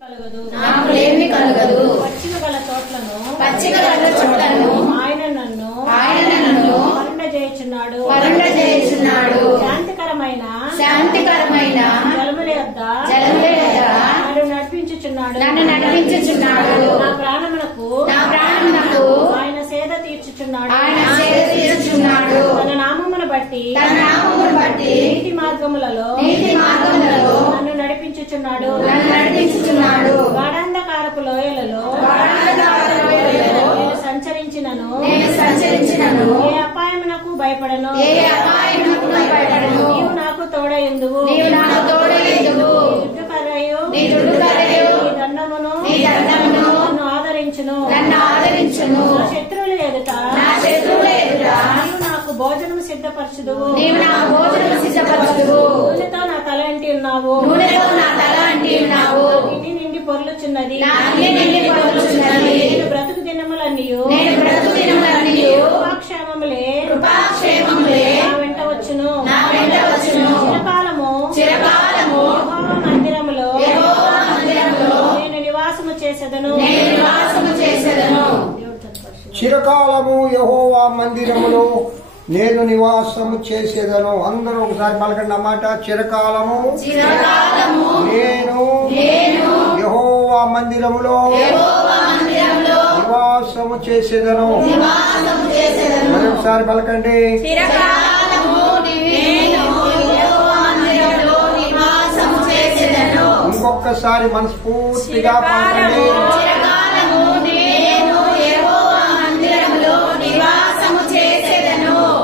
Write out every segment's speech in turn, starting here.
కలగదు. పచ్చిక గల చోట్లను ఆయన నన్ను వరుణ చేయుచున్నాడు. శాంతికరమైన జలముల యొద్ద నన్ను నడిపించుచున్నాడు. నా ప్రాణమునకు ఆయన సేద తీర్చుచున్నాడు. తన నామమును బట్టి నీతి మార్గములలో నన్ను నడిపించుచున్నాడు. గాఢాంధకారపు లోయలలో నేను సంచరించినను ఏ అపాయమునకు భయపడను. నీవు నాకు తోడయుందువు. నీ దండమును నన్ను ఆదరించును. నా శత్రువుల ఎదుట నీవు నాకు భోజనం సిద్ధపరచుదువు. నూనెతో నా తల అంటి ఉన్నావు. ఇంటి నిండి పొర్లుచున్నది. నేను బ్రతుకు దినములన్నీయు కృపాక్షేమములే నా వెంట వచ్చును. చిరకాలము మందిరములో నేను నివాసము చేసేదను. చిరకాలము యెహోవా మందిరములో నేను నివాసము చేసేదను. అందరూ ఒకసారి పలకండి అన్నమాట. చిరకాలము నేను యెహోవా మందిరములో నివాసము చేసేదను. మరొకసారి పలకండి. ఇంకొకసారి మనస్ఫూర్తిగా పలకండి.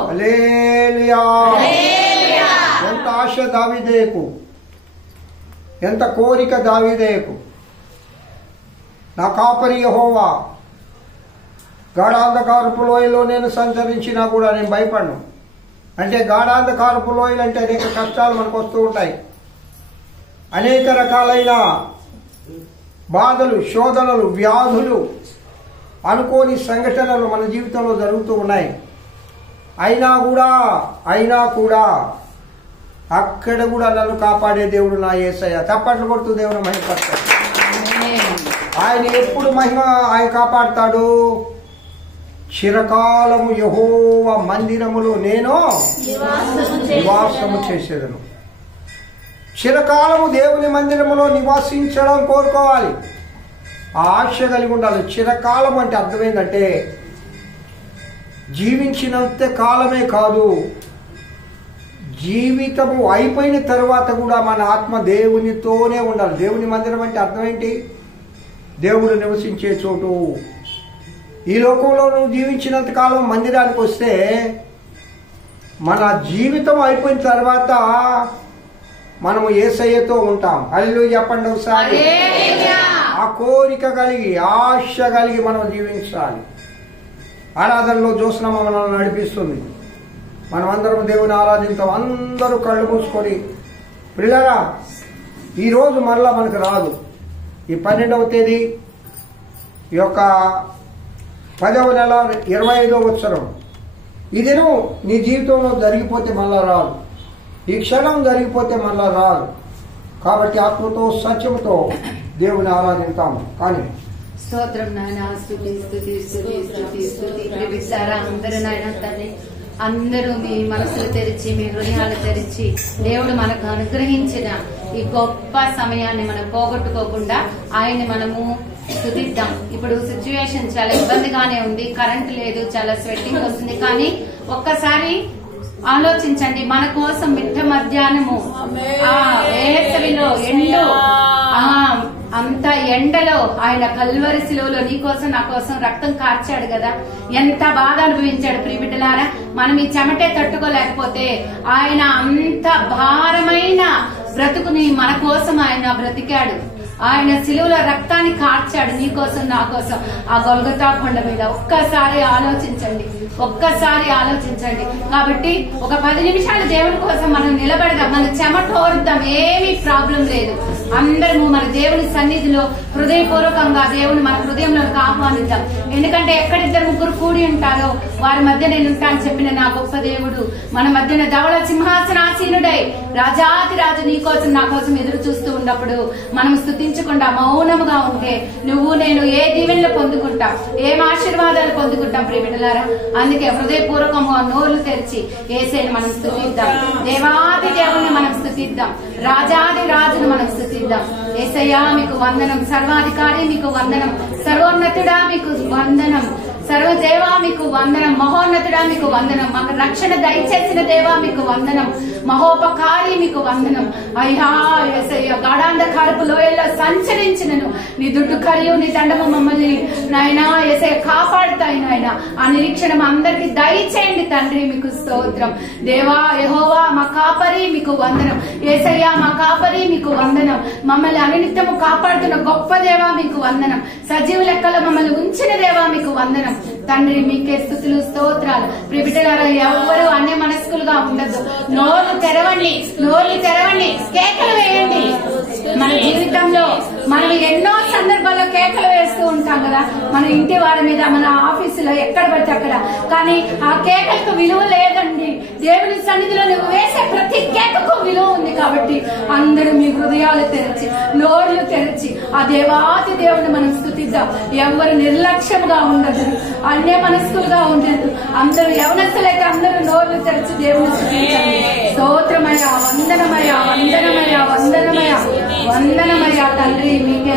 హల్లెలూయా. ఎంత ఆశ దావీదుకు, ఎంత కోరిక దావీదుకు. నా కాపరి యెహోవా, గాఢాంధకారపు లోయలో నేను సంచరించినా కూడా నేను భయపడను. అంటే గాఢాంధకారపు లోయలు అంటే అనేక కష్టాలు మనకు వస్తూ ఉంటాయి. అనేక రకాలైన బాధలు, శోధనలు, వ్యాధులు, అనుకోని సంఘటనలు మన జీవితంలో జరుగుతూ ఉన్నాయి. అయినా కూడా అక్కడ కూడా నన్ను కాపాడే దేవుడు నా యేసయ్య. చప్పట్లు కొడుతూ దేవుని మహిమపడతాడు. ఆయన ఎప్పుడు ఆయన కాపాడుతాడు. చిరకాలము యెహోవా మందిరములో నేను నివాసము చేసేదను. చిరకాలము దేవుని మందిరములో నివాసించడం కోరుకోవాలి. ఆ ఆశ కలిగి ఉండాలి. చిరకాలం అంటే అర్థమైందంటే జీవించినంత కాలమే కాదు, జీవితము అయిపోయిన తర్వాత కూడా మన ఆత్మ దేవునితోనే ఉండాలి. దేవుని మందిరం అంటే అర్థం ఏంటి? దేవుడు నివసించే చోటు. ఈ లోకంలో నువ్వు జీవించినంత కాలం మందిరానికి వస్తే మన జీవితం అయిపోయిన తర్వాత మనము యేసయ్యతో ఉంటాం. హల్లెలూయా చెప్పండి ఒకసారి. ఆ కోరిక కలిగి, ఆశ కలిగి మనం జీవించాలి. ఆరాధనలో జ్యోత్స్నమ మనల్ని నడిపిస్తుంది. మనమందరం దేవుని ఆరాధించాం. అందరూ కళ్ళు మూసుకొని, పిల్లరా ఈరోజు మరలా మనకు రాదు. ఈ 12వ తేదీ ఈ యొక్క 10వ నెల 25వ సంవత్సరం ఈ దినం నీ జీవితంలో జరిగిపోతే మళ్ళా రాదు. ఈ క్షణం జరిగిపోతే మళ్ళా రాదు. కాబట్టి ఆత్మతో సత్యంతో దేవుని ఆరాధిస్తాము. కానీ స్తోత్రం నాయన. స్తుతి ప్రేమిస్తారా అందరూ నాయన తండ్రి. అందరూ మీ మనసులు తెరిచి, మీ హృదయాలు తెరిచి దేవుడు మనకు అనుగ్రహించిన ఈ గొప్ప సమయాన్ని మనం పోగొట్టుకోకుండా ఆయన్ని మనము స్తుతిద్దాం. ఇప్పుడు సిచ్యువేషన్ చాలా ఇబ్బందిగానే ఉంది. కరెంట్ లేదు, చాలా స్వెట్టింగ్ వస్తుంది. కానీ ఒక్కసారి ఆలోచించండి, మన కోసం మిట్ట మధ్యాహ్నము వేసవిలో ఎండు అంత ఎండలో ఆయన కల్వరి శిలువలో నీ కోసం నా కోసం రక్తం కార్చాడు కదా. ఎంత బాధ అనుభవించాడు ప్రియబిడ్డలారా. మనం ఈ చెమటే తట్టుకోలేకపోతే ఆయన అంత భారమైన బ్రతుకుని మన కోసం ఆయన బ్రతికాడు. ఆయన శిలువలో రక్తాన్ని కార్చాడు నీ కోసం నా కోసం ఆ గొల్గొతా కొండ మీద. ఒక్కసారి ఆలోచించండి. కాబట్టి ఒక 10 నిమిషాలు దేవుని కోసం మనం నిలబడదాం. మన చెమటోరుద్దాం, ఏమీ ప్రాబ్లం లేదు. అందరము మన దేవుని సన్నిధిలో హృదయపూర్వకంగా దేవుని మన హృదయంలోకి ఆహ్వానిద్దాం. ఎందుకంటే ఎక్కడిద్దరు ముగ్గురు కూడి ఉంటారో వారి మధ్య నేను ఉంటాను చెప్పిన నా గొప్ప దేవుడు మన మధ్యన ధవళ సింహాసనాసీనుడై రాజాతి రాజు నీ కోసం నా కోసం ఎదురు చూస్తూ ఉన్నప్పుడు మనం స్తుతి స్తుతించకుండా మౌనముగా ఉంటే నువ్వు నేను ఏ దీవెనలు పొందుకుంటాం, ఏం ఆశీర్వాదాలు పొందుకుంటాం ప్రియబిడ్డలారా. అందుకే హృదయపూర్వకంగా నోర్లు తెరిచి యేసేని మనం స్తుతిద్దాం, దేవాది దేవుని మనం స్తుతిద్దాం, రాజాది రాజును మనం స్తుతిద్దాం. యేసయ్యా మీకు వందనం, సర్వాధికారి మీకు వందనం, సర్వోన్నతుడా మీకు వందనం, సర్వదేవా మీకు వందనం, మహోన్నతుడా మీకు వందనం, మాకు రక్షణ దయచేసిన దేవా మీకు వందనం, మహోపకారి మీకు వందనం. అయ్యా యేసయ్య గాఢాంధకారపు లోయల్లో సంచరించినను నీ దుడ్డు కరియు నీ దండము మమ్మల్ని నాయనా యేసయ్య కాపాడుతాయి నాయన. ఆ నిరీక్షణ అందరికి దయచేయండి తండ్రి, మీకు స్తోత్రం. దేవా యెహోవా మా కాపరి మీకు వందనం, యేసయ్య మా కాపరి మీకు వందనం, మమ్మల్ని అనినిత్యము కాపాడుతున్న గొప్ప దేవా మీకు వందనం, సజీవ లెక్కలో మమ్మల్ని ఉంచిన దేవా మీకు వందనం తండ్రి. మీకే స్తుతులు స్తోత్రాలు. ప్రియబిడ్డలారా ఎవరు అన్య మనస్కులుగా ఉండద్దు, నోరు తెరవండి, నోర్లు తెరవండి, కేకలు వేయండి. మన జీవితంలో మనం ఎన్నో సందర్భాల్లో కేకలు వేస్తూ ఉంటాం కదా, మన ఇంటి వారి మీద, మన ఆఫీసులో, ఎక్కడ పడితే అక్కడ. కానీ ఆ కేకలకు విలువ లేదండి. దేవుని సన్నిధిలో నువ్వు వేసే ప్రతి కేకకు విలువ ఉంది. కాబట్టి అందరూ మీ హృదయాలు తెరిచి, నోర్లు తెరిచి ఆ దేవాతి దేవుని మనం స్తుతిద్దాం. ఎవరు నిర్లక్ష్యంగా ఉండదు, అన్య మనస్కులుగా ఉండదు. అందరూ యవనస్తులైతే అందరూ నోర్లు తెరిచి దేవుని స్తుతించండి. స్తోత్రమయ్యా, వందనమయ్యా, వందనమయ్యా, వందనమయ్యా, వందనమయ్యా తండ్రి. మీకే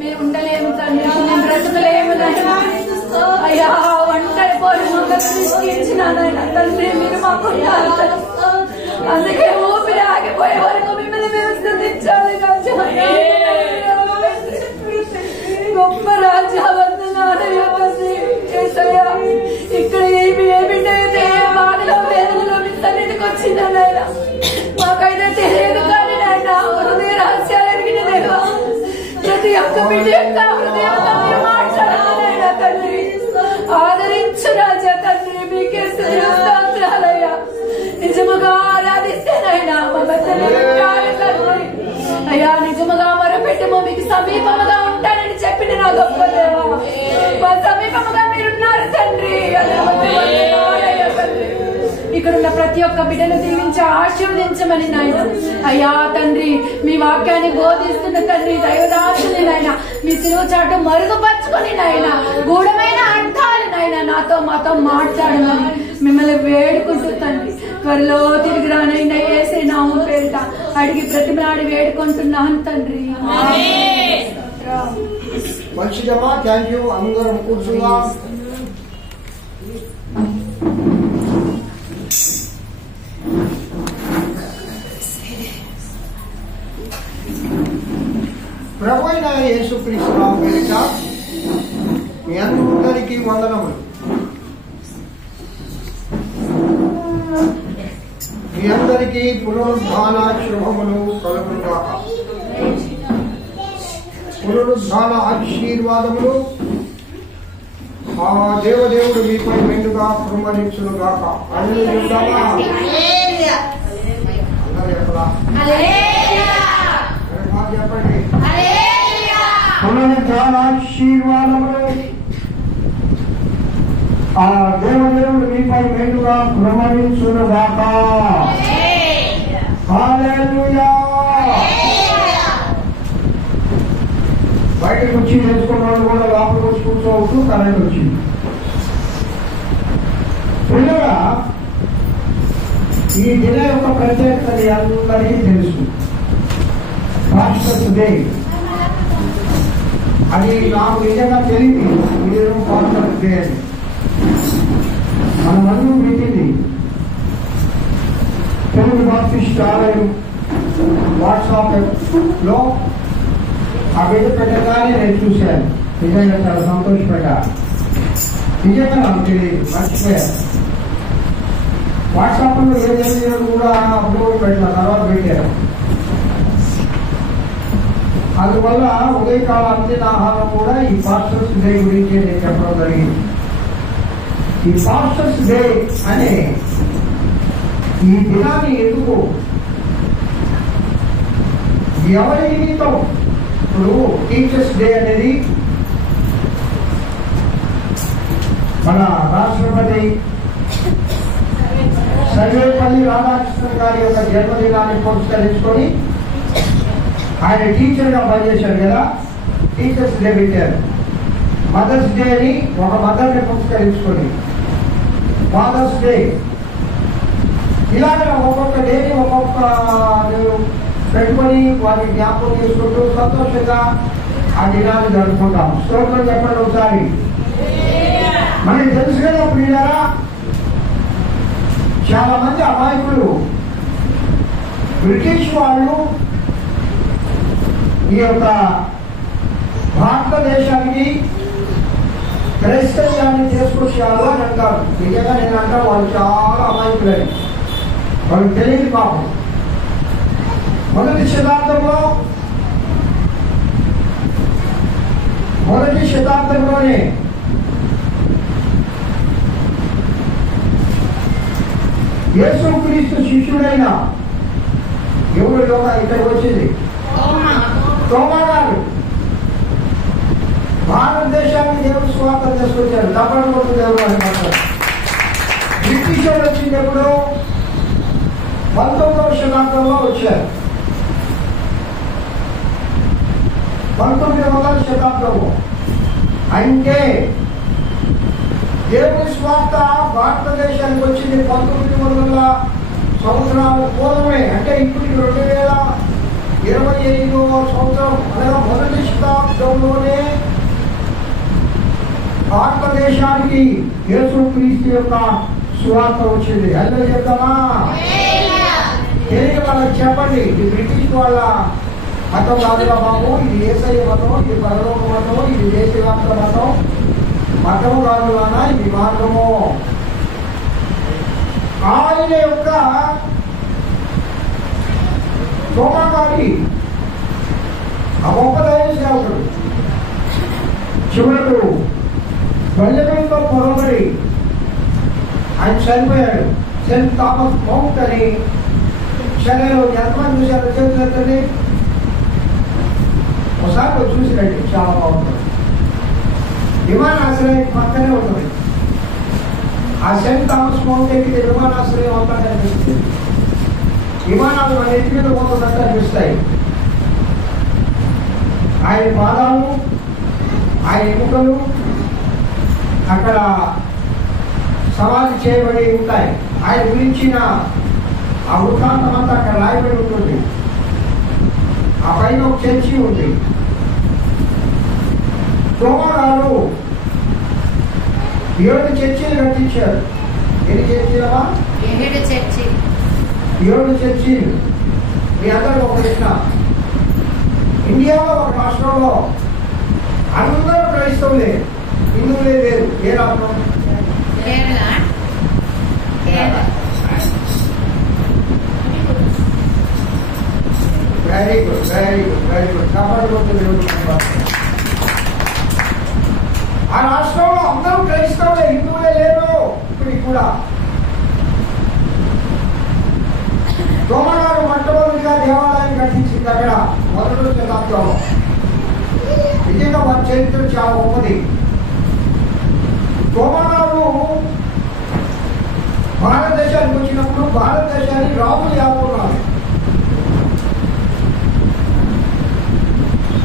మేము ఉండలేము తండ్రి, మేము బ్రతకలేము నాయనా. అయ్యా ఒంటరిపోయి మమ్మల్ని నిష్కించిన నాయనా తండ్రి, మీరు మాకు ఉండాలి తండ్రి. అందుకే ఊపిరి ఆగిపోయే వరకు మిమ్మల్ని మేము స్తుతించాలి రాజా. గొప్ప రాజా వందనాలయ్యా తండ్రి. యేసయ్యా ఇక్కడ ఏమి అయితే బాధలో వేదనలో మీ సన్నిధికి వచ్చిందా నాయనా మాకైతే తెలియదు కానీ నాయనా హృదయ రహస్యాలు ఎరిగిన దేవా ప్రతి ఒక్క బిడ్డ యొక్క హృదయంతో మీరు మాట్లాడాలైనా తండ్రి. ఆదరించు రాజా తండ్రి, మీకే స్తోత్రాలయ్యా. నిజముగా ఆరాధిస్తేనైనా మా మధ్యలో ఉంటారు తండ్రి. అయ్యా నిజముగా మొరపెట్టము, మీకు సమీపముగా ఉంటానని చెప్పిన నా గొప్ప దేవా, మా సమీపముగా మీరున్నారు తండ్రి. తండ్రి ఇక్కడ ఉన్న ప్రతి ఒక్క బిడ్డను దీవించి ఆశీర్వదించమని నాయన. అయ్యా తండ్రి మీ వాక్యాన్ని బోధిస్తున్న తండ్రి దైవదాసుని నాయన మీ సిలువ చాటు మరుగుపరుచుకొని నాయన గూఢమైన అర్థాలు నాయన నాతో మాతో మాట్లాడమని మిమ్మల్ని వేడుకుంటూ తండ్రి త్వరలో తిరిగి రానైనా యేసే నామం పేరిట అడిగి ప్రతిమలాడి వేడుకుంటున్నాను తండ్రి. మంచిదమ్మా, థ్యాంక్ యూ. అందరం కూర్చున్నాం. ప్రభు అయిన యేసుక్రీస్తు నామం పేరిట మీ అందరికీ వందనములు. మీ అందరికీ పునరుద్ధాన శుభములు కలుగునుగాక. పునరుద్ధాన ఆశీర్వాదములు ఆ దేవదేవుడు మీపై మెండుగా కుమ్మరించునుగాక. అన్ని చెప్పండి. పునరుద్ధాన ఆశీర్వాదములు ఆ దేవదేవుడు మీపై మెండుగా కుమ్మరించునుగాక. హల్లెలూయా. బయటకు వచ్చి నేర్చుకున్న వాళ్ళు కూడా లోపలికి వచ్చి కూర్చోవచ్చు. కరెంట్ వచ్చింది. పిల్లగా ఈ దిన యొక్క ప్రత్యేకత అందరికీ తెలుసు. పాస్టర్స్ డే అది నాకు నిజంగా తెలియదు. మీరు పాస్టర్స్ డే అని మన మన్ను పెట్టింది. తెలుగు బాప్టిస్ట్ ఆలయం వాట్సాప్ లో ఆ బిడ్డ పెట్టగానే నేను చూశాను. నిజంగా చాలా సంతోషపడ్డా. నిజంగా నాకు తెలియదు, మర్చిపోయాను. వాట్సాప్ లో ఏ జరిగినా కూడా అప్లోడ్ పెట్టిన తర్వాత పెట్టారు. అందువల్ల ఉదయకాల అందిన ఆహారం కూడా ఈ పాస్టర్స్ డే గురించి నేను చెప్పడం జరిగింది. ఈ పాస్టర్స్ డే అనే ఈ దినాన్ని ఎందుకు ఎవరి నిమిత్తం? ఇప్పుడు టీచర్స్ డే అనేది మన రాష్ట్రపతి సర్వేపల్లి రాధాకృష్ణన్ గారి యొక్క జన్మదినాన్ని పురస్కరించుకొని ఆయన టీచర్ గా పనిచేశారు కదా, టీచర్స్ డే పెట్టారు. మదర్స్ డే అని ఒక మదర్ని పురస్కరించుకొని ఫాదర్స్ డే, ఇలాగ ఒక్కొక్క డేని ఒక్కొక్క పెట్టుకొని వారిని జ్ఞాపకం చేసుకుంటూ సంతోషంగా ఆ దినాన్ని జరుపుకుంటాం. స్తోత్రం చెప్పండి ఒకసారి. మనకి తెలుసు కదా ప్రియులారా, చాలా మంది అమాయకులు బ్రిటిష్ వాళ్ళు ఈ యొక్క భారతదేశానికి క్రైస్తవ్యాన్ని తీసుకొచ్చారు అని అంటారు. నిజంగా నేను అంటాను, వాళ్ళు చాలా అమాయకులని, వాళ్ళకి తెలియదు పాపం. మొదటి శతాబ్దంలోనే యేసుక్రీస్తు శిష్యుడైన ఎవరు ఇక్కడికి వచ్చింది? తోమా గారు భారతదేశానికి దేవుడు స్వార్థ తీసుకొచ్చారు. తప్పని దేవుడు అని బ్రిటిష్ వాళ్ళు వచ్చింది ఎప్పుడు? 19వ శతాబ్దంలో వచ్చారు. 19వ శతాబ్దంలో అంటే దేవుని స్వార్థ భారతదేశానికి వచ్చింది 1900 సంవత్సరాల పూర్వమే. అంటే ఇప్పటికి 2025వ సంవత్సరం అనగా మొదటి శతాబ్దంలోనే భారతదేశానికి యేసుక్రీస్తు యొక్క సువార్త వచ్చింది. అందులో చెప్తామా? తెలియక వాళ్ళకి చెప్పండి, ఇది బ్రిటిష్ వాళ్ళ మతం కాదుగా బాబు, ఇది యేసయ్య మతం, ఇది పరలోక మతం, ఇది దేశవ్యాప్త మతం కాదు అన్నా, ఇది మార్గము. ఆయన యొక్క తోమా గారి ఆ గొప్ప దైవ సేవకుడు చివరకు బల్యకంతో పొరబడి ఆయన చనిపోయాడు. సెయింట్ థామస్ మౌంట్ అని చెన్నైలో ఎంతమంది చూశారు? చేతులెత్తండి. ఒకసారి చూసినట్టు చాలా బాగుంటుంది. విమానాశ్రయం పక్కనే ఉంటుంది. ఆ సెయింట్ థామస్ మౌంట్ ఎక్కితే విమానాశ్రయం అంతా కనిపిస్తుంది. విమానాలు మన ఎత్తి మీద పోతున్నట్టు అనిపిస్తాయి. ఆయన పాదాలు, ఆయన ఎముకలు అక్కడ సమాధి చేయబడి ఉంటాయి. ఆయన గురించిన ఆ వృత్తాంతం అంతా అక్కడ రాయబడి ఉంటుంది. ఆ పైన ఒక చర్చి ఉంది. తోమా గారు 7 చర్చీలు కట్టించారు. ఎన్ని చర్చీలమా? 7 చర్చీలు. మీ అందరూ ఒక ప్రశ్న, ఇండియాలో ఒక రాష్ట్రంలో అందరూ క్రైస్తవులే, హిందువులే లేరు. ఏ రాష్ట్రం? Very good, very good, very good. ఆ రాష్ట్రంలో అందరూ క్రైస్తవులే, హిందువులే లేరు. ఇప్పటికి కూడా తోమా గారు మొట్టమొదటిగా దేవాలయాన్ని కట్టించింది అక్కడ 1వ శతాబ్దంలో. నిజంగా వారి చరిత్ర చాలా గొప్పది. తోమా గారు భారతదేశానికి వచ్చినప్పుడు భారతదేశాన్ని రాములు యాకున్నారు.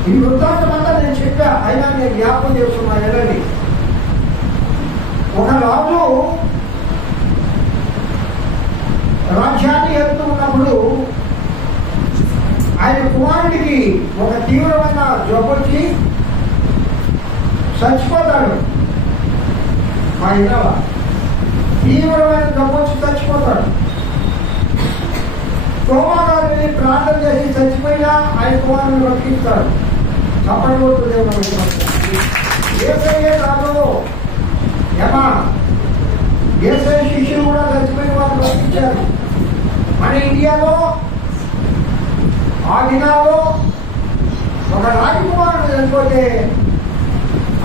ఈ వృత్తాంతం అంతా నేను చెప్పా, అయినా నేను జ్ఞాపకం చేస్తున్నా. ఎలాంటి ఒక రాజు రాజ్యాన్ని ఎదుగుతూ ఉన్నప్పుడు ఆయన కుమారుడికి ఒక తీవ్రమైన జబ్బు వచ్చి చచ్చిపోతాడు. మా ఇంట్లో తీవ్రమైన జబ్బు వచ్చి చచ్చిపోతాడు. తోమా గారిని ప్రార్థన చేసి చచ్చిపోయినా ఆయన కుమారుని బ్రతికిస్తాడు. చప్పటి కొడుతుంది. ఏసయ్యే కాదు, ఏమా ఏసయ్య శిష్యులు కూడా చచ్చిపోయిన వాళ్ళు బ్రతికించారు. మన ఇండియాలో ఆ దినాల్లో ఒక రాజకుమారుడు చనిపోతే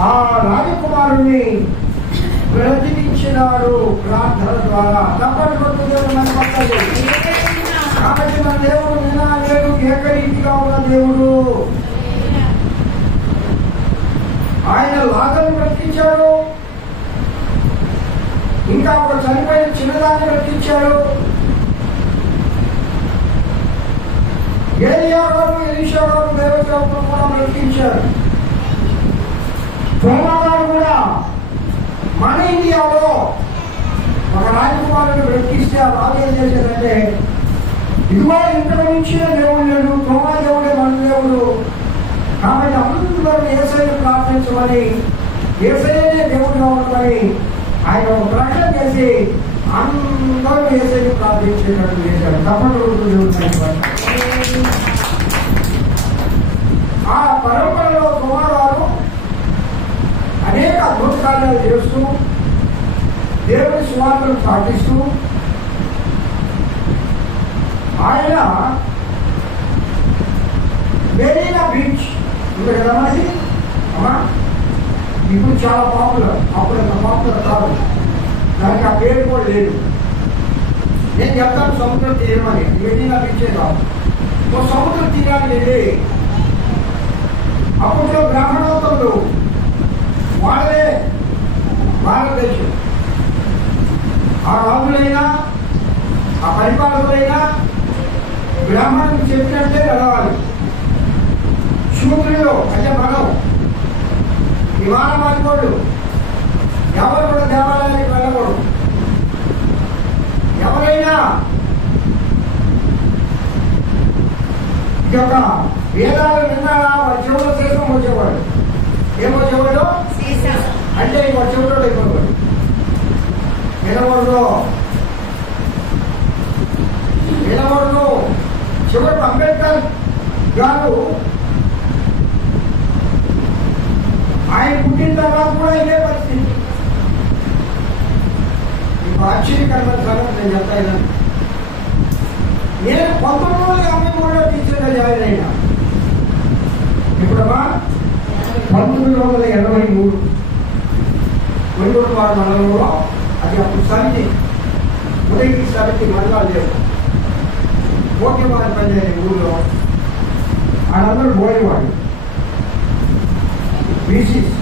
ఆ రాజకుమారుణ్ణి బ్రతికించినాడు ప్రార్థన ద్వారా. తప్పటి కొడుతుంది మన పక్కన. కాబట్టి మన దేవుడు వినాలేడు, ఏకరీతిగా ఉన్న దేవుడు. ఆయన లాజరును బ్రతికించాడు, ఇంకా ఒక చనిపోయిన చిన్నదాన్ని బ్రతికించాడు. ఏలియా గారు, ఎలీషా గారు దేవతలను కూడా బ్రతికించారు. తోమా గారు కూడా మన ఇండియాలో ఒక రాజకుమారుని బ్రతికిస్తే ఆ రాజు ఏం చేశారంటే, ఇదిగో ఇంతకు మించిన దేవుడు లేడు, తోమా దేవుడే మన దేవుడు, కాబట్టి అందరూ యేసయ్యను ప్రార్థించమని యేసయ్యనే దేవుడిగా ఉండమని ఆయన ఒక ప్రకటన చేసి అందరూ యేసయ్యని ప్రార్థించేటట్టు చేశారు. తప్పకుండా ఆ పరంపరలో కుమారుడు అనేక అద్భుత కార్యాలు చేస్తూ దేవుని సువార్తను సాధిస్తూ ఆయన మెరీనా బీచ్ ఉంది కదా మనకి అమ్మా, ఇప్పుడు చాలా పాపులర్. అప్పుడు అంత పాపులర్ కాదు, దానికి ఆ పేరు కూడా లేదు. నేను చెప్తాను సముద్రం తీయమని, మెరీనా బీచే కాదు. ఓ సముద్రం తీరానికి వెళ్ళి అప్పట్లో బ్రాహ్మణోత్తములు వాళ్ళే భారతదేశం. ఆ రాజులైనా ఆ పరిపాలకులైనా బ్రాహ్మణులకు చెప్పినట్టే నడవాలి. శూద్రులు అంటే మనం విమానమానుకోడు, ఎవరు కూడా దేవాలయానికి వెళ్ళకూడదు. ఎవరైనా ఈ యొక్క వేదాలు విన్నారా వారి చెవులో శేషం వచ్చేవాడు. ఏమొచ్చేవాడు అంటే ఇంకో చెవులో అయిపోతాడు, వినకూడదు. చివరికి అంబేద్కర్ గారు ఆయన పుట్టిన తర్వాత కూడా ఇదే పరిస్థితి. మీకు ఆశ్చర్యకరమైన సంగతి నేను చెప్తాను. నేను 1953లో టీచర్గా జాయిన్ అయినా. ఇప్పుడమ్మా 1983 వెంకటవాడ మండలంలో, అది అప్పుడు సమితి, ఉదయకి సమితి మండలాలు లేవు. ఓకేవారి పంచాయతీ ఊళ్ళో వాళ్ళందరూ పోయేవాడు. బీసీస్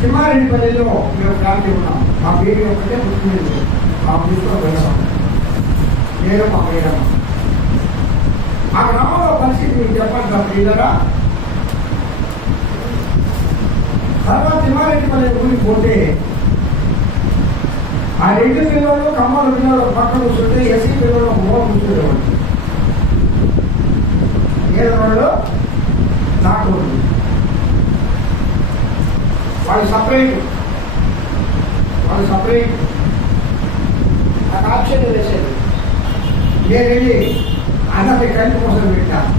తిమ్మారెడ్డిపల్లిలో మేము ఫ్యామిలీ ఉన్నాం. మా పేరు ఒకటే పుట్టింది. మా బీచ్లో పోయినాం నేను మా పేరమ్మ. ఆ గ్రామంలో పరిస్థితి మీకు చెప్పండి సార్ పిల్లరా. తర్వాత తిమ్మారెడ్డిపల్లి ఊరికి పోతే ఆ 2 పిల్లలు కమ్మల పిల్లలు పక్కన కూర్చుంటే ఎస్సీ పిల్లలు మూల కూర్చునేవాడు. ఏదో నాకు వాళ్ళు సపరేట్ నాకు ఆప్షన్ వేసేది. నేను వెళ్ళి అందరి కలిపి కోసం పెట్టాను.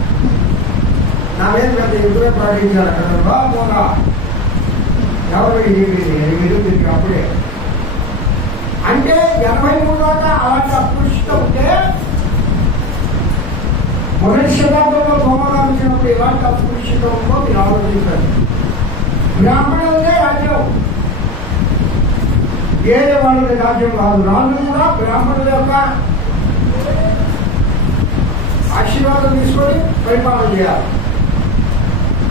నా మీద పెద్ద ఎదురే పాటించారు. అక్కడ బాగా ఎవరు చెప్పింది అప్పుడే. అంటే 83 దాకా అలాంటి అస్పృశ్యత ఉంటే మొదటి శతాబ్దంలో సోమవారం వచ్చినప్పుడు ఎలాంటి అస్పృశ్యత ఉందో మీరు ఆలోచించారు. బ్రాహ్మణులదే రాజ్యం, వేరే వాళ్ళది రాజ్యం కాదు. రాజు కూడా బ్రాహ్మణుల యొక్క ఆశీర్వాదం తీసుకొని పరిపాలన చేయాలి.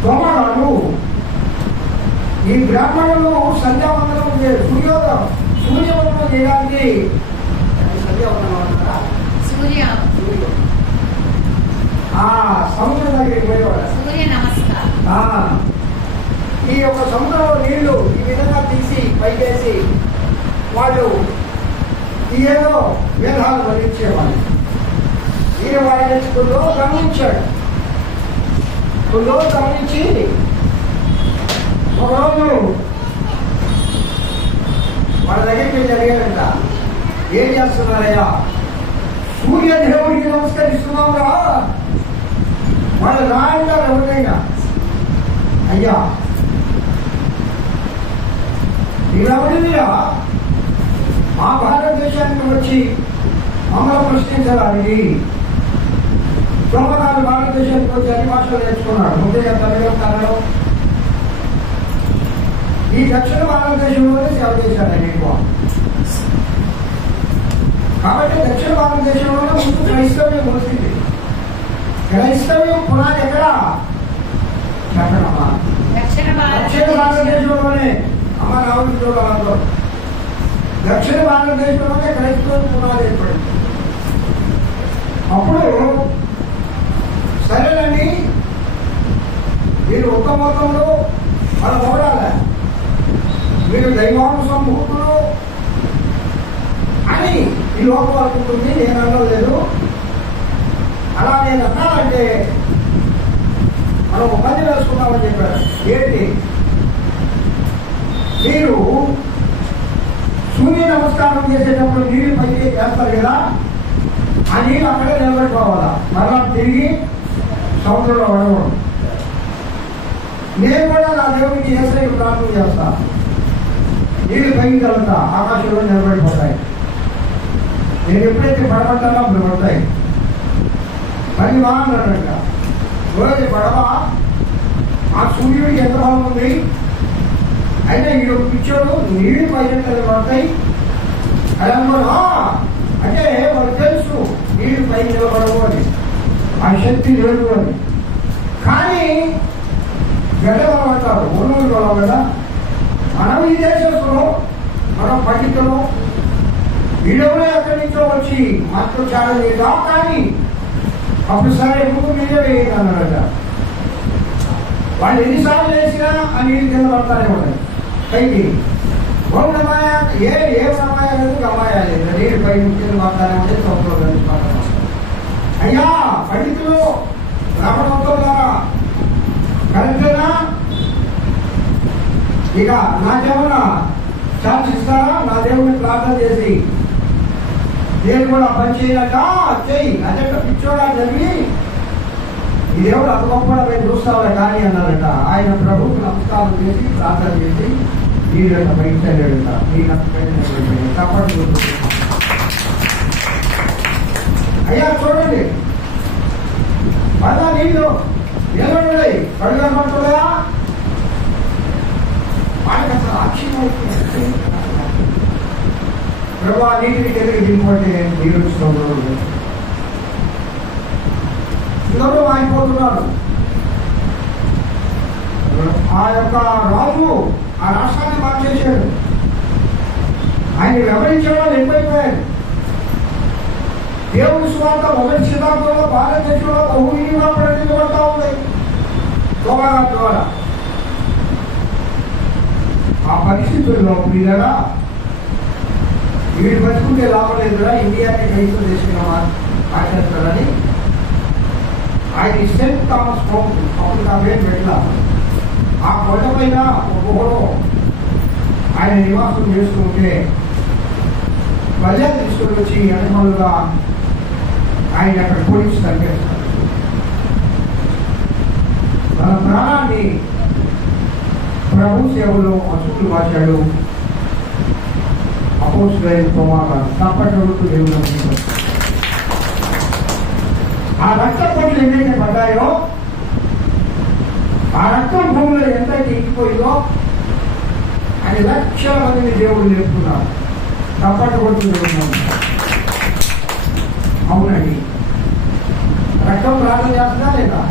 సోమవారు ఈ బ్రాహ్మణులు సంధ్యావందనం సూర్యవందనం చేయడానికి సముద్రం దగ్గరికి పోయేవాడు. ఈ యొక్క సముద్రంలో నీళ్లు ఈ విధంగా తీసి పైకేసి వాళ్ళు ఏదో వేదాలు వరించేవాళ్ళు. ఈయన వాళ్ళని కొద్దిలో గమనించాడు. గమనించి ఒకరోజు వాళ్ళ దగ్గరికి వెళ్ళి అడిగాడంట, ఏం చేస్తున్నారయ్యా? సూర్యదేవుడికి నమస్కరిస్తున్నాం రా. వాళ్ళు రాయంటారు ఎవరికైనా, అయ్యా నీవెవడివిరా మా భారతదేశానికి వచ్చి మమ్మల్ని ప్రశ్నించడానికి? సోమనాథ్ భారతదేశానికి వచ్చి అన్ని భాషలు నేర్చుకున్నాడు. ముఖ్యంగా తమిళం, కన్నడం. ఈ దక్షిణ భారతదేశంలోనే సేవ చేశాడు ఆయన ఎక్కువ. కాబట్టి దక్షిణ భారతదేశంలోనే ముందు క్రైస్తవ్యం వచ్చింది. క్రైస్తవ్యం పునాది ఎక్కడ? చెప్పడమ్మా, దక్షిణ భారతదేశంలోనే. అమ్మ రావుడు వాళ్ళందరూ దక్షిణ భారతదేశంలోనే క్రైస్తవం పునాది ఏర్పడింది. అప్పుడు సరేనండి, మీరు ఒక్క మొత్తంలో మన పోరాడాలి, మీరు దైవానుసంభూతులు అని ఈ లోకం అనుకుంటుంది. నేను అనలేదు. అలా నేను అన్నానంటే మనం ఒక పని వేసుకున్నామని చెప్పారు. ఏంటి? మీరు సూర్య నమస్కారం చేసేటప్పుడు నీళ్ళు పైకి వేస్తారు కదా, ఆ నీళ్ళు అక్కడే నిలబడిపోవాలా, మరలా తిరిగి సముద్రంలో పడకూడదు. నేను కూడా నా దేవుడికి యేసయ్య ప్రార్థన చేస్తా, నీళ్ళు పైకి తగులుతా, ఆకాశంలో నిలబడిపోతాయి. నేను ఎప్పుడైతే పడబడ్డానో అప్పుడు పడతాయి. మళ్ళీ బాగున్నాడంట, రోజు పడవ ఆ సూర్యుడికి ఎంత బాగుంది, అయితే వీడు పిచ్చోడు నీళ్ళు పైన పడతాయి అది అనుకోను. అంటే వాళ్ళకి తెలుసు నీళ్ళు పైకి నిలబడవు అని, ఆ శక్తి లేదు అని. కానీ గడ్డలు అంటారు ఊరు కదా, మనం ఈ దేశంలో మనం పండితులు వీడెవరో ఎక్కడి నుంచో వచ్చి మాతో చాలా లేదా, కానీ అప్పుడు సరే ఎందుకు మీదే వేయండి అన్నారట. వాళ్ళు ఎన్నిసార్లు వేసినా ఆ నీళ్ళు కింద పడతానే ఉన్నాయి పైకి. గమాయ ఏ సమయ లేదు, గమాయ లేదు, నీళ్ళు పై కింద పడతానే ఉంటే సొంత. అయ్యా పండితులు రామవంతో ద్వారా కరెక్టేనా? ఇక నాకేమన్నా ఛాన్స్ ఇస్తారా? నా దేవుడిని ప్రార్థన చేసి నేను కూడా పని చేయాలట, చెయ్యి అదే పిచ్చోడా జరిగి ఈ దేవుడు అంత గొప్పగా మేము చూస్తావులే కానీ అన్నారట. ఆయన ప్రభువుకు నమస్కారం చేసి ప్రార్థన చేసి వీళ్ళ బయట వెళ్ళాడట. తప్పటి అయ్యా చూడండి, మళ్ళా నీళ్ళు నిలబడి కళ్ళు కనపడుతున్నాయా? వాళ్ళకి అసలు ఆశ్చర్యం అవుతుంది. ప్రభా నీటిని కిందకి దిగుబట్టి నేను నీరుస్తున్నాను, అందరూ ఆగిపోతున్నారు. ఆ యొక్క రాజు ఆ రాష్ట్రాన్ని మార్చేశాడు, ఆయన వివరించే వాళ్ళు ఎక్కువైపోయారు. దేవుడి స్వార్థ మొదటి శతాబ్దంలో భారతదేశంలో బహుళీగా ప్రకటించబడతా ఉంది ద్వారా. ఆ పరిస్థితుల్లో మీదగా వీడు బతుకుంటే లాభం లేదు కదా, ఇండియాకి రైతులు తీసుకున్న ఆచరిస్తారని ఆయన సెయింట్ థామస్ మౌంట్ అప్పుడు నా పేరు పెట్టలా, ఆ కొండ పైన ఒక్కొక్కడు ఆయన నివాసం చేసుకుంటే ప్రజా తీసుకుని వచ్చి అనుమలుగా ఆయన అక్కడ పోలీసు తగ్గేస్తారు. తన ప్రాణాన్ని ప్రభు సేవలో అసూలు వాచాడు. అపోస్తులైన తోమాగా తప్పటడుతూ దేవుడు ఆ రక్త పొట్లు ఎన్నైతే పడ్డాయో, ఆ రక్తం భూమిలో ఎంతైతే ఇంకిపోయిందో అని లక్షల మందిని దేవుడు నేర్పుకున్నారు. తప్పటడుతూ దేవుడు. అవునండి, రక్తం ప్రార్థన చేస్తుందా లేదా?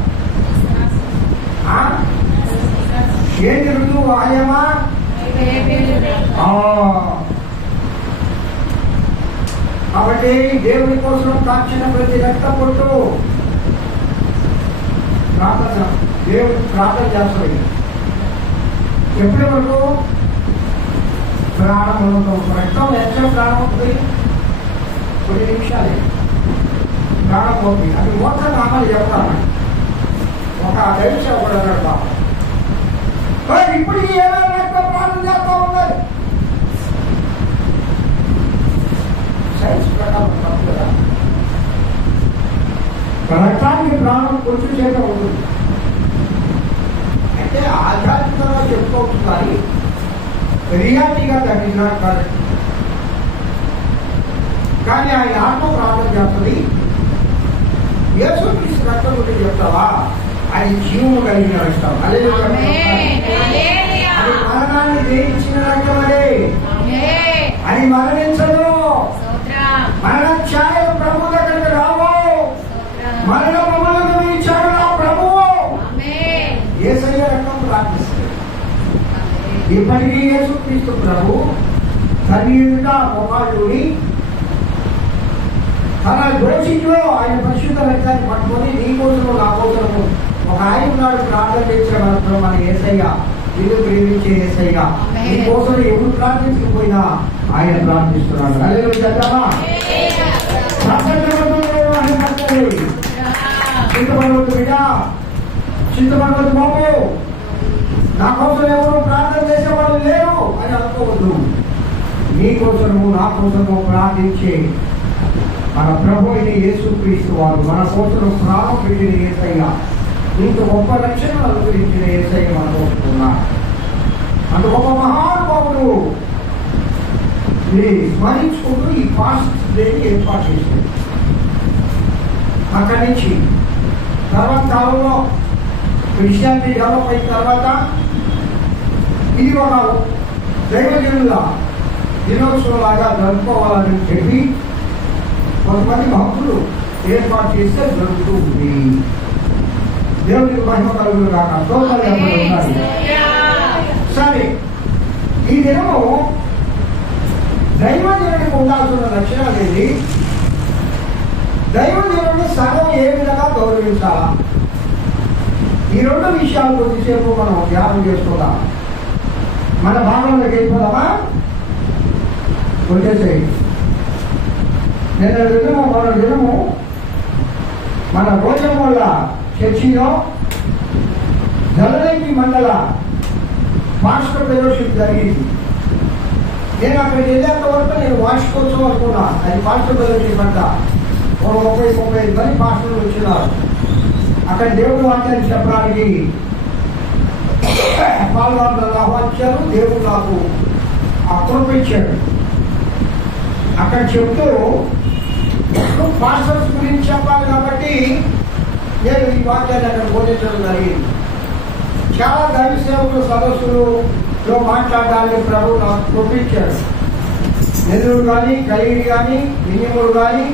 ఏంటి ఋతువు ఆయమా? కాబట్టి దేవుని కోసం కాచిన ప్రతి రక్త పొట్టు ప్రార్థన, దేవుడు ప్రార్థన చేస్తాడు. ఎప్పటి వరకు? ప్రాణం ఉండటం. రక్తం ఎంత ప్రాణం ఉంటుంది? కొన్ని నిమిషాలే ప్రాణం పోతుంది. అది మోక్ష నామాలు చెప్తాను. ఒక దైవ ఒకడు అన్నాడు, బాబు ఇప్పుడు ఏమైనా రక్తం ప్రాణం చేస్తా ఉన్నది. సైన్స్ ప్రకారం తప్పు కదా, రక్తానికి ప్రాణం కొంచెం చేత ఉంటుంది. అయితే ఆధ్యాత్మికంగా చెప్పుకోవచ్చు కానీ రియాలిటీగా తగ్గించిన కాదు. కానీ ఆయన ఆత్మ ప్రార్థన చేస్తుంది. యేసుక్రీస్తు రక్తం గురించి చెప్తావా? ఆయన జీవము కలిగిన రక్తం. అది మరణాన్ని జయించిన రక్తం. అది మరణించదు. మరణ ఛాయలు ప్రభు దగ్గరికి రావు. మరణ మమ్మల్ని ఇచ్చాడు నా ప్రభువు. యేసయ్య రక్తం ప్రార్థిస్తుంది. ఇప్పటికీ యేసుక్రీస్తు ప్రభు తల్లి మొహాలుని తన దోషిలో ఆయన పరిశుద్ధ రక్తాన్ని పట్టుకొని నీ కోసము నా కోసము ఒక ఆయన నాడు ప్రార్థన చేసే మాత్రం మన యేసయ్య, నిన్ను ప్రేమించే యేసయ్య నీ కోసం ఎవరు ప్రార్థించకపోయినా ఆయన ప్రార్థిస్తున్నాడు. చింతపడవద్దు బిడ్డ, చింతపడవద్దు బాబు. నా కోసం ఎవరు ప్రార్థన చేసేవాళ్ళు లేరు అని అనుకోవద్దు. నీ కోసము నా కోసము ప్రార్థించే మన ప్రభు అయిన యేసుక్రీస్తు వారు మన కోసం ప్రాణం పెట్టిన యేసయ్య, ఇంత గొప్ప రక్షణ అనుగ్రహించిన యేసయ్య మన కోసం ఉన్నారు. అంత గొప్ప మహానుభావుడు స్మరించుకుంటూ ఈ ఫాస్ట్ డేని ఏర్పాటు చేశారు. అక్కడి నుంచి తర్వాత కాలంలో క్రిస్టియానిటీ డెవలప్ అయిన తర్వాత ఇది ఒక దైవజనుల దినోత్సవం లాగా జరుపుకోవాలని చెప్పి కొంతమంది భక్తులు ఏర్పాటు చేస్తే జరుగుతూ ఉంది. దేవుడికి మహిమ కలుగులు కాక సరే, ఈ దినము దైవజనుడికి ఉండాల్సిన లక్షణాలు ఏంటి? దైవజనుడిని సగం ఏ విధంగా గౌరవించాలా? ఈ రెండు విషయాలు కొద్దిసేపు మనం ధ్యానం చేసుకుందాం. మన భాగంలోకి వెళ్ళిపోదామా? వచ్చేసేయి. మన దినము మన రోజమూల చర్చిలో జలదంకి మండల మాస్టర్ ఫెలోషిప్ జరిగింది. నేను అక్కడికి వెళ్ళేంత వరకు నేను వార్షికోత్సవం అనుకున్నా. అది మాస్టర్ ఫెలోషిప్ అంట. ఒక 30-35 మంది మాస్టర్లు వచ్చినారు. అక్కడ దేవుడు వాక్యాన్ని చెప్పడానికి పాల్గొనాలని ఆహ్వానించారు. దేవుడు నాకు కృపించాడు. అక్కడ చెప్తూ మాస్టర్స్ గురించి చెప్పాలి కాబట్టి నేను ఈ వాక్యాన్ని అక్కడ బోధించడం జరిగింది. చాలా దైవ సేవకుల సదస్సులో మాట్లాడడానికి ప్రభు నాకు కృపించాడు. నెల్లూరు కానీ, కలిగిరి కానీ, వినియములు కానీ,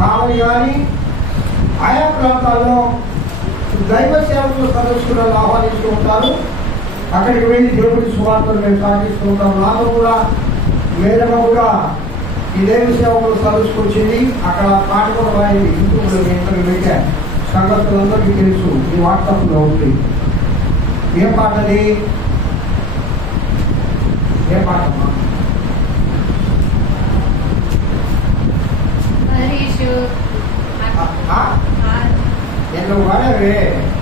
కావలి కానీ ఆయా ప్రాంతాల్లో దైవ సేవకుల సదస్సులను ఆహ్వానిస్తూ ఉంటారు. అక్కడికి వెళ్ళి దేవుడి సువార్తలు మేము సాగిస్తూ ఉంటాం. నాకు కూడా మేడమ కూడా ఈ దైవ సేవకుల సదస్సుకు వచ్చింది. అక్కడ పాట కూడా రాయింది. యూట్యూబ్లో నేను పెట్టాను. సంగతులందరికీ తెలుసు. ఈ వాట్సాప్లో ఉంది. ఏ పాటది? ఏ పాటమ్మా? ఎన్నో వాడవే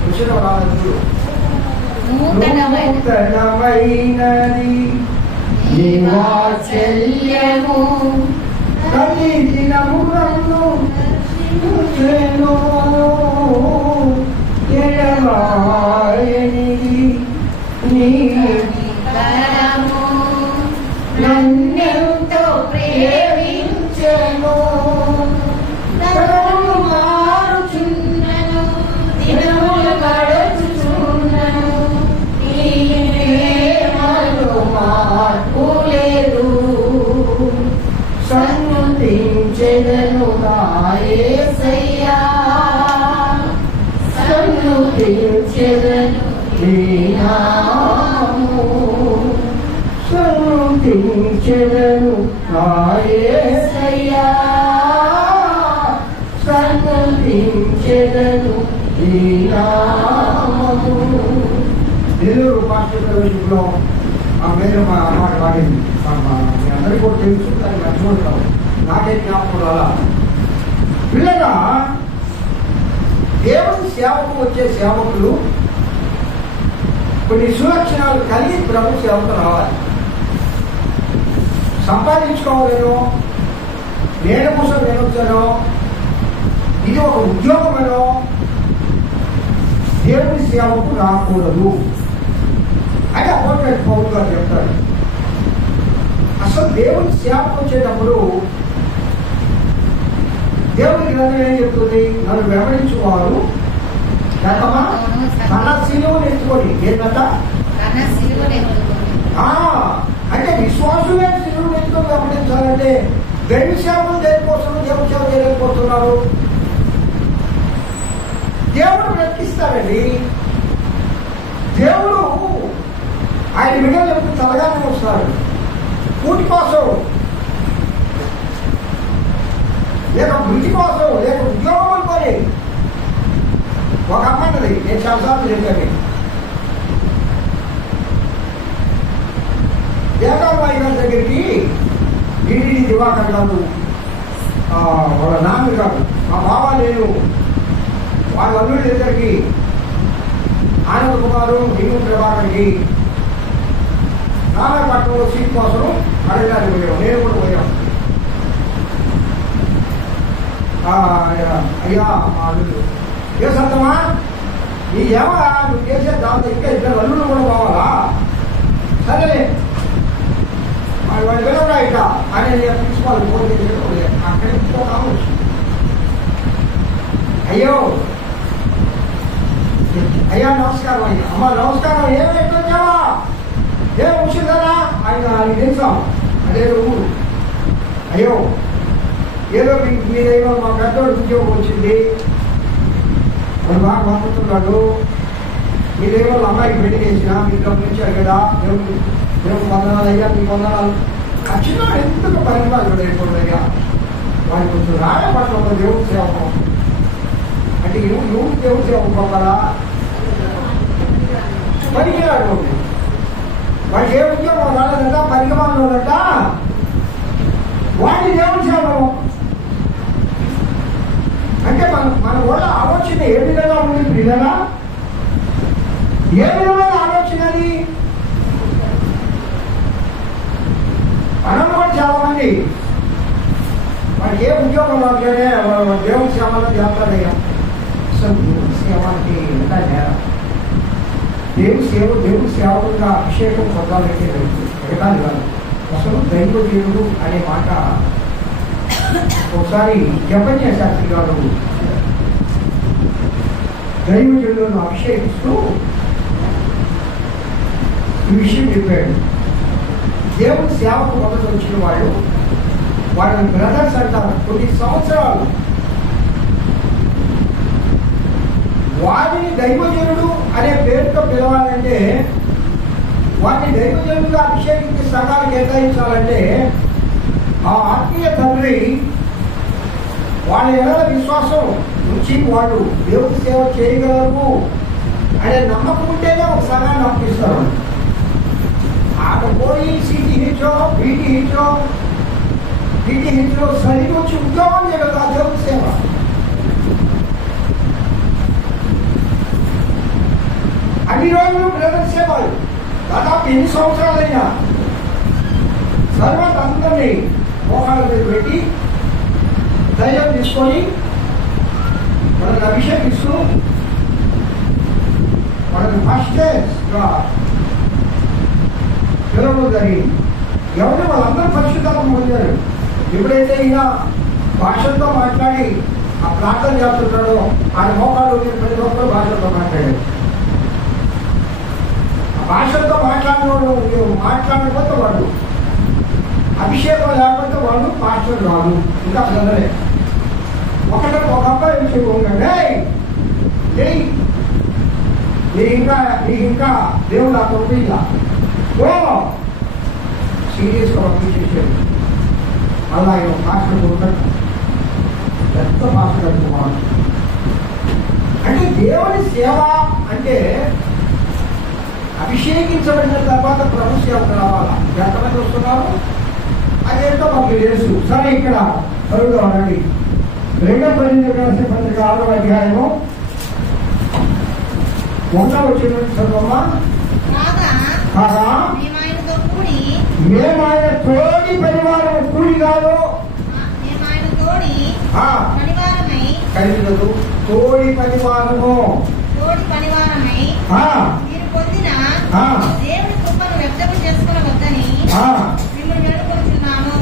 వచ్చిన రాదు. నూతనమైనది నీ వాత్సల్యము ప్రతి దినము నన్ను ఎడబాయనిది నీ నన్నెంతో ప్రేమించెను. సన్నుతించెదను నా యేసయ్యా, సన్నుతించెదను నీ నామము, సన్నుతించెదను నా యేసయ్యా, సన్నుతించెదను నీ నామము. నెల్లూరు పాస్టర్ ఫెలోషిప్లో మీరు మా మాట వాడింది. మీ అందరికీ కూడా తెలుసు, దాన్ని మర్చిపోతాం. నాకే జ్ఞాపకం అలా పిల్లగా దేవుని సేవకు వచ్చే సేవకులు కొన్ని సులక్షణాలు కలిగి ప్రభు సేవకు రావాలి. సంపాదించుకోవాలేనో, నేను కోసం వినొచ్చానో, ఇది ఒక ఉద్యోగమేనో దేవుని సేవకు రాకూడదు అని అపోజిట్ పౌలు గారు చెప్తాడు. అసలు దేవుని సేవకు వచ్చేటప్పుడు దేవుని గ్రంథం ఏం చెప్తుంది? నన్ను వెంబడించువారు తన శిలువను ఎత్తుకొని ఏంటంట? అంటే విశ్వాసులే శిలువను ఎత్తుకొని వెంబడించాలంటే దైవ సేవలు దేనికోసం దేవుని సేవ చేయలేకపోతున్నారు? దేవుడు వెతికిస్తాడండి. దేవుడు ఆయన బిడ్డలు ఎప్పుడు తలగానే వస్తాడు. కూటి కోసం, లేక వృత్తి కోసం, లేక ఉద్యోగం అనుకొని. ఒక అమ్మాయిది నేను చాలాసార్లు చెప్పాను. దేవాబాయి గారి దగ్గరికి డిడి దివాకర్ గారు వాళ్ళ నాన్న గారు మా బావ నేను వాళ్ళ అల్లుడి దగ్గరికి ఆనంద్ కుమారు దిగు ప్రభాకర్కి నారాయణపట్నంలో సీట్ కోసం అడగడానికి పోయాం. నేను కూడా పోయాం. అయ్యా మా అల్లుడు ఏ సత్తమా నీకేమా నువ్వు చేసే దాంతో ఇంకా ఇద్దరు అల్లుడు కూడా పోవాలా? సరే వాడు వెళ్ళడా ఇట అని ప్రిన్సిపాల్ ఫోన్ చేసి అక్కడికి పోతాము. అయ్యో అయ్యా నమస్కారం. అయ్యా అమ్మ నమస్కారం. ఏమి ఎట్లొచ్చావా? ఏం వచ్చిందనా? ఆయన తెలుసాం అదే ఊరు. అయ్యో ఏదో మీరేమో మా పెద్దోడు ఉద్యోగం వచ్చింది, వాడు బాగా పంపుతున్నాడు, మీరేమో అమ్మాయికి పెళ్లి చేసినా మీరు గమనించారు కదా, మేము వందనాలు అయ్యా, మీ వందనాలు. ఆ చిన్నవాడు ఎందుకు పరిమాణం అయిపోయిందయ్యా, వాడి కొంచెం రాయపట్ల ఒక దేవుడి సేవకం అంటే నువ్వు దేవుడి సేవకం కదా పనికిరాడు. వాడికి ఏ ఉద్యోగం రాలేదంట, పరిగమానంట, వాడిని దేవుడి సేవకం అంటే మన వాళ్ళ ఆలోచన ఏ విధంగా ఉంది పిల్లలా? ఏ విధమైన ఆలోచన అది? మనం కూడా చాలా మంది వాడు ఏ ఉద్యోగం రాగానే దేవుడి సేవలో చేస్తాడయ్యా. అసలు దేవుడి సేవకి ఎంత నేరం. దేవుడి సేవకుగా అభిషేకం పొందాలంటే ఎగతాళి కాదు. అసలు దైవ దేవుడు అనే మాట ఒకసారి జపన్య శాస్త్రి గారు దైవజనులను అభిషేకిస్తూ ఈ విషయం చెప్పాడు. దేవుడి సేవకు మొదలు వచ్చిన వాళ్ళని బ్రదర్స్ అంటారు. కొన్ని సంవత్సరాలు వారిని దైవజనుడు అనే పేరుతో పిలవాలంటే, వారిని దైవజనుడుగా అభిషేకించి సంఘాలు కేటాయించాలంటే ఆ ఆత్మీయ తండ్రి వాళ్ళ ఎడల విశ్వాసం నుంచి వాళ్ళు దేవుడి సేవ చేయగలరు అనే నమ్మకం ఉంటేనే ఒక సంఘాన్ని అప్పిస్తారు. ఆకపోయి సిటీహెచ్ఓ పీటీహెచ్లో సరిగి వచ్చి ఉద్యోగం చేయగలరు ఆ దేవుడి సేవ. అన్ని రోజులు బ్రదర్ సేవలు దాదాపు ఎన్ని సంవత్సరాలైనా తర్వాత అందరినీ మోహాల మీద పెట్టి ధైర్యం తీసుకొని మనకు అభిషేకిస్తూ మనకు ఫస్ట్ పిలవడం జరిగింది. ఎవరు వాళ్ళందరూ పరిశుద్ధాత్మ పొందారు. ఎప్పుడైతే ఈయన భాషలతో మాట్లాడి ఆ ప్రార్థన చేస్తుంటాడో ఆయన మోకాలు ప్రతి ఒక్కరు భాషలతో మాట్లాడారు. ఆ భాషలతో మాట్లాడకపోతే వాడు అభిషేకం లేకపోతే వాళ్ళు పాస్టర్ రాదు. ఇంకా చదవలే. ఒక అబ్బాయి ఉండే ఇంకా దేవుడు ఆ పంపించా సీరియస్గా పంపించేసాడు. అలా ఆయన పాస్టర్ ఉంటాడు, పెద్ద పాస్టర్ అనుకున్నాడు. అంటే దేవుని సేవ అంటే అభిషేకించబడిన తర్వాత ప్రభు సేవకు రావాలా. ఎంతమంది వస్తున్నారు అదేంటో మాకు తెలుసు. సరే ఇక్కడ చదువుతామండి. 2 కొరింథీయులకు రాసిన పత్రిక 6వ అధ్యాయము 1వ వచనం చదవమ్మా. కాగా మేము ఆయన తోడి పరివారం కూడి కాదు కలిగదు తోడి పరివారము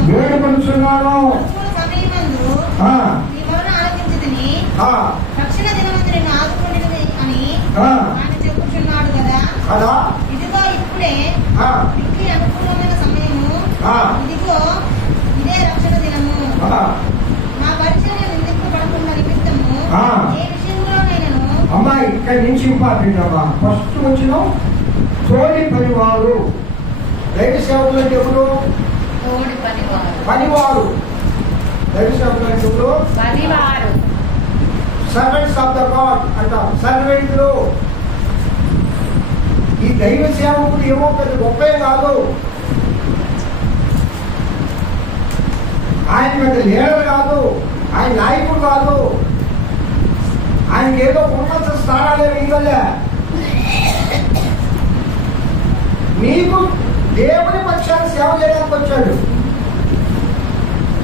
వేడుకొనుచున్నాను. రక్షణ దినమందు నిన్ను ఆదుకునేది అని ఆయన చెప్పుచున్నాడు కదా. ఇదిగో ఇప్పుడే మిక్కి అనుకూలమైన సమయము, ఇదిగో ఇదే రక్షణ దినము. నా పరిచర్య నిందింపబడకుండా నిమిత్తము ఏ విషయంలో నేను అమ్మా ఇక్కడి నుంచి ఇంపార్టెంట్ అమ్మా. ఫస్ట్ వచ్చిన తోడి పనివారు. దైవ సేవకులు అంటే ఎవరు? పనివారు. దైవ సేవకులు అంటే ఎవరు? పనివారు. సర్వెంట్స్ ఆఫ్ ద గాడ్ అంటాం. సర్వెంట్లు. ఈ దైవ సేవకుడు ఏమో పెద్ద గొప్పే కాదు. ఆయన పెద్ద లీడర్ కాదు, ఆయన నాయకుడు కాదు, ఆయనకి ఏదో ఉన్నత స్థానాలే ఇవ్వలే. నీకు దేవుని పక్షాన్ని సేవ చేయడానికి వచ్చాడు.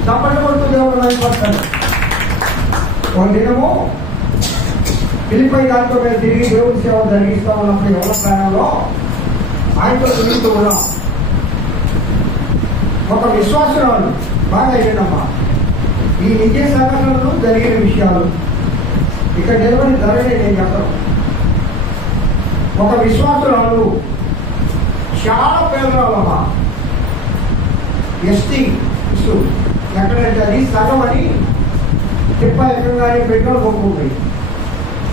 చప్పట్లు కొడుతూ దేవుడు మైపడతాడు. ఒక దినము ఫిలిప్పై దాంతో మేము తిరిగి దేవుడి సేవ జరిగిస్తా ఉన్నప్పుడు యోన ప్రయాణంలో ఆయనతో తిరుగుతూ ఉన్నాం. ఒక విశ్వాసురాలు బాగా అయ్యిందమ్మా. ఈ నిజ సంఘటనలు జరిగిన విషయాలు ఇక్కడ నిలబడి ధరనే నేను చెప్పను. ఒక విశ్వాసురాలు చాలా పేదరాలమ్మా. ఎస్టీ ఇసు ఎక్కడంటే అది సగం అని తిప్ప ఎక్కగానే పెట్రోల్ పంపు ఉంది.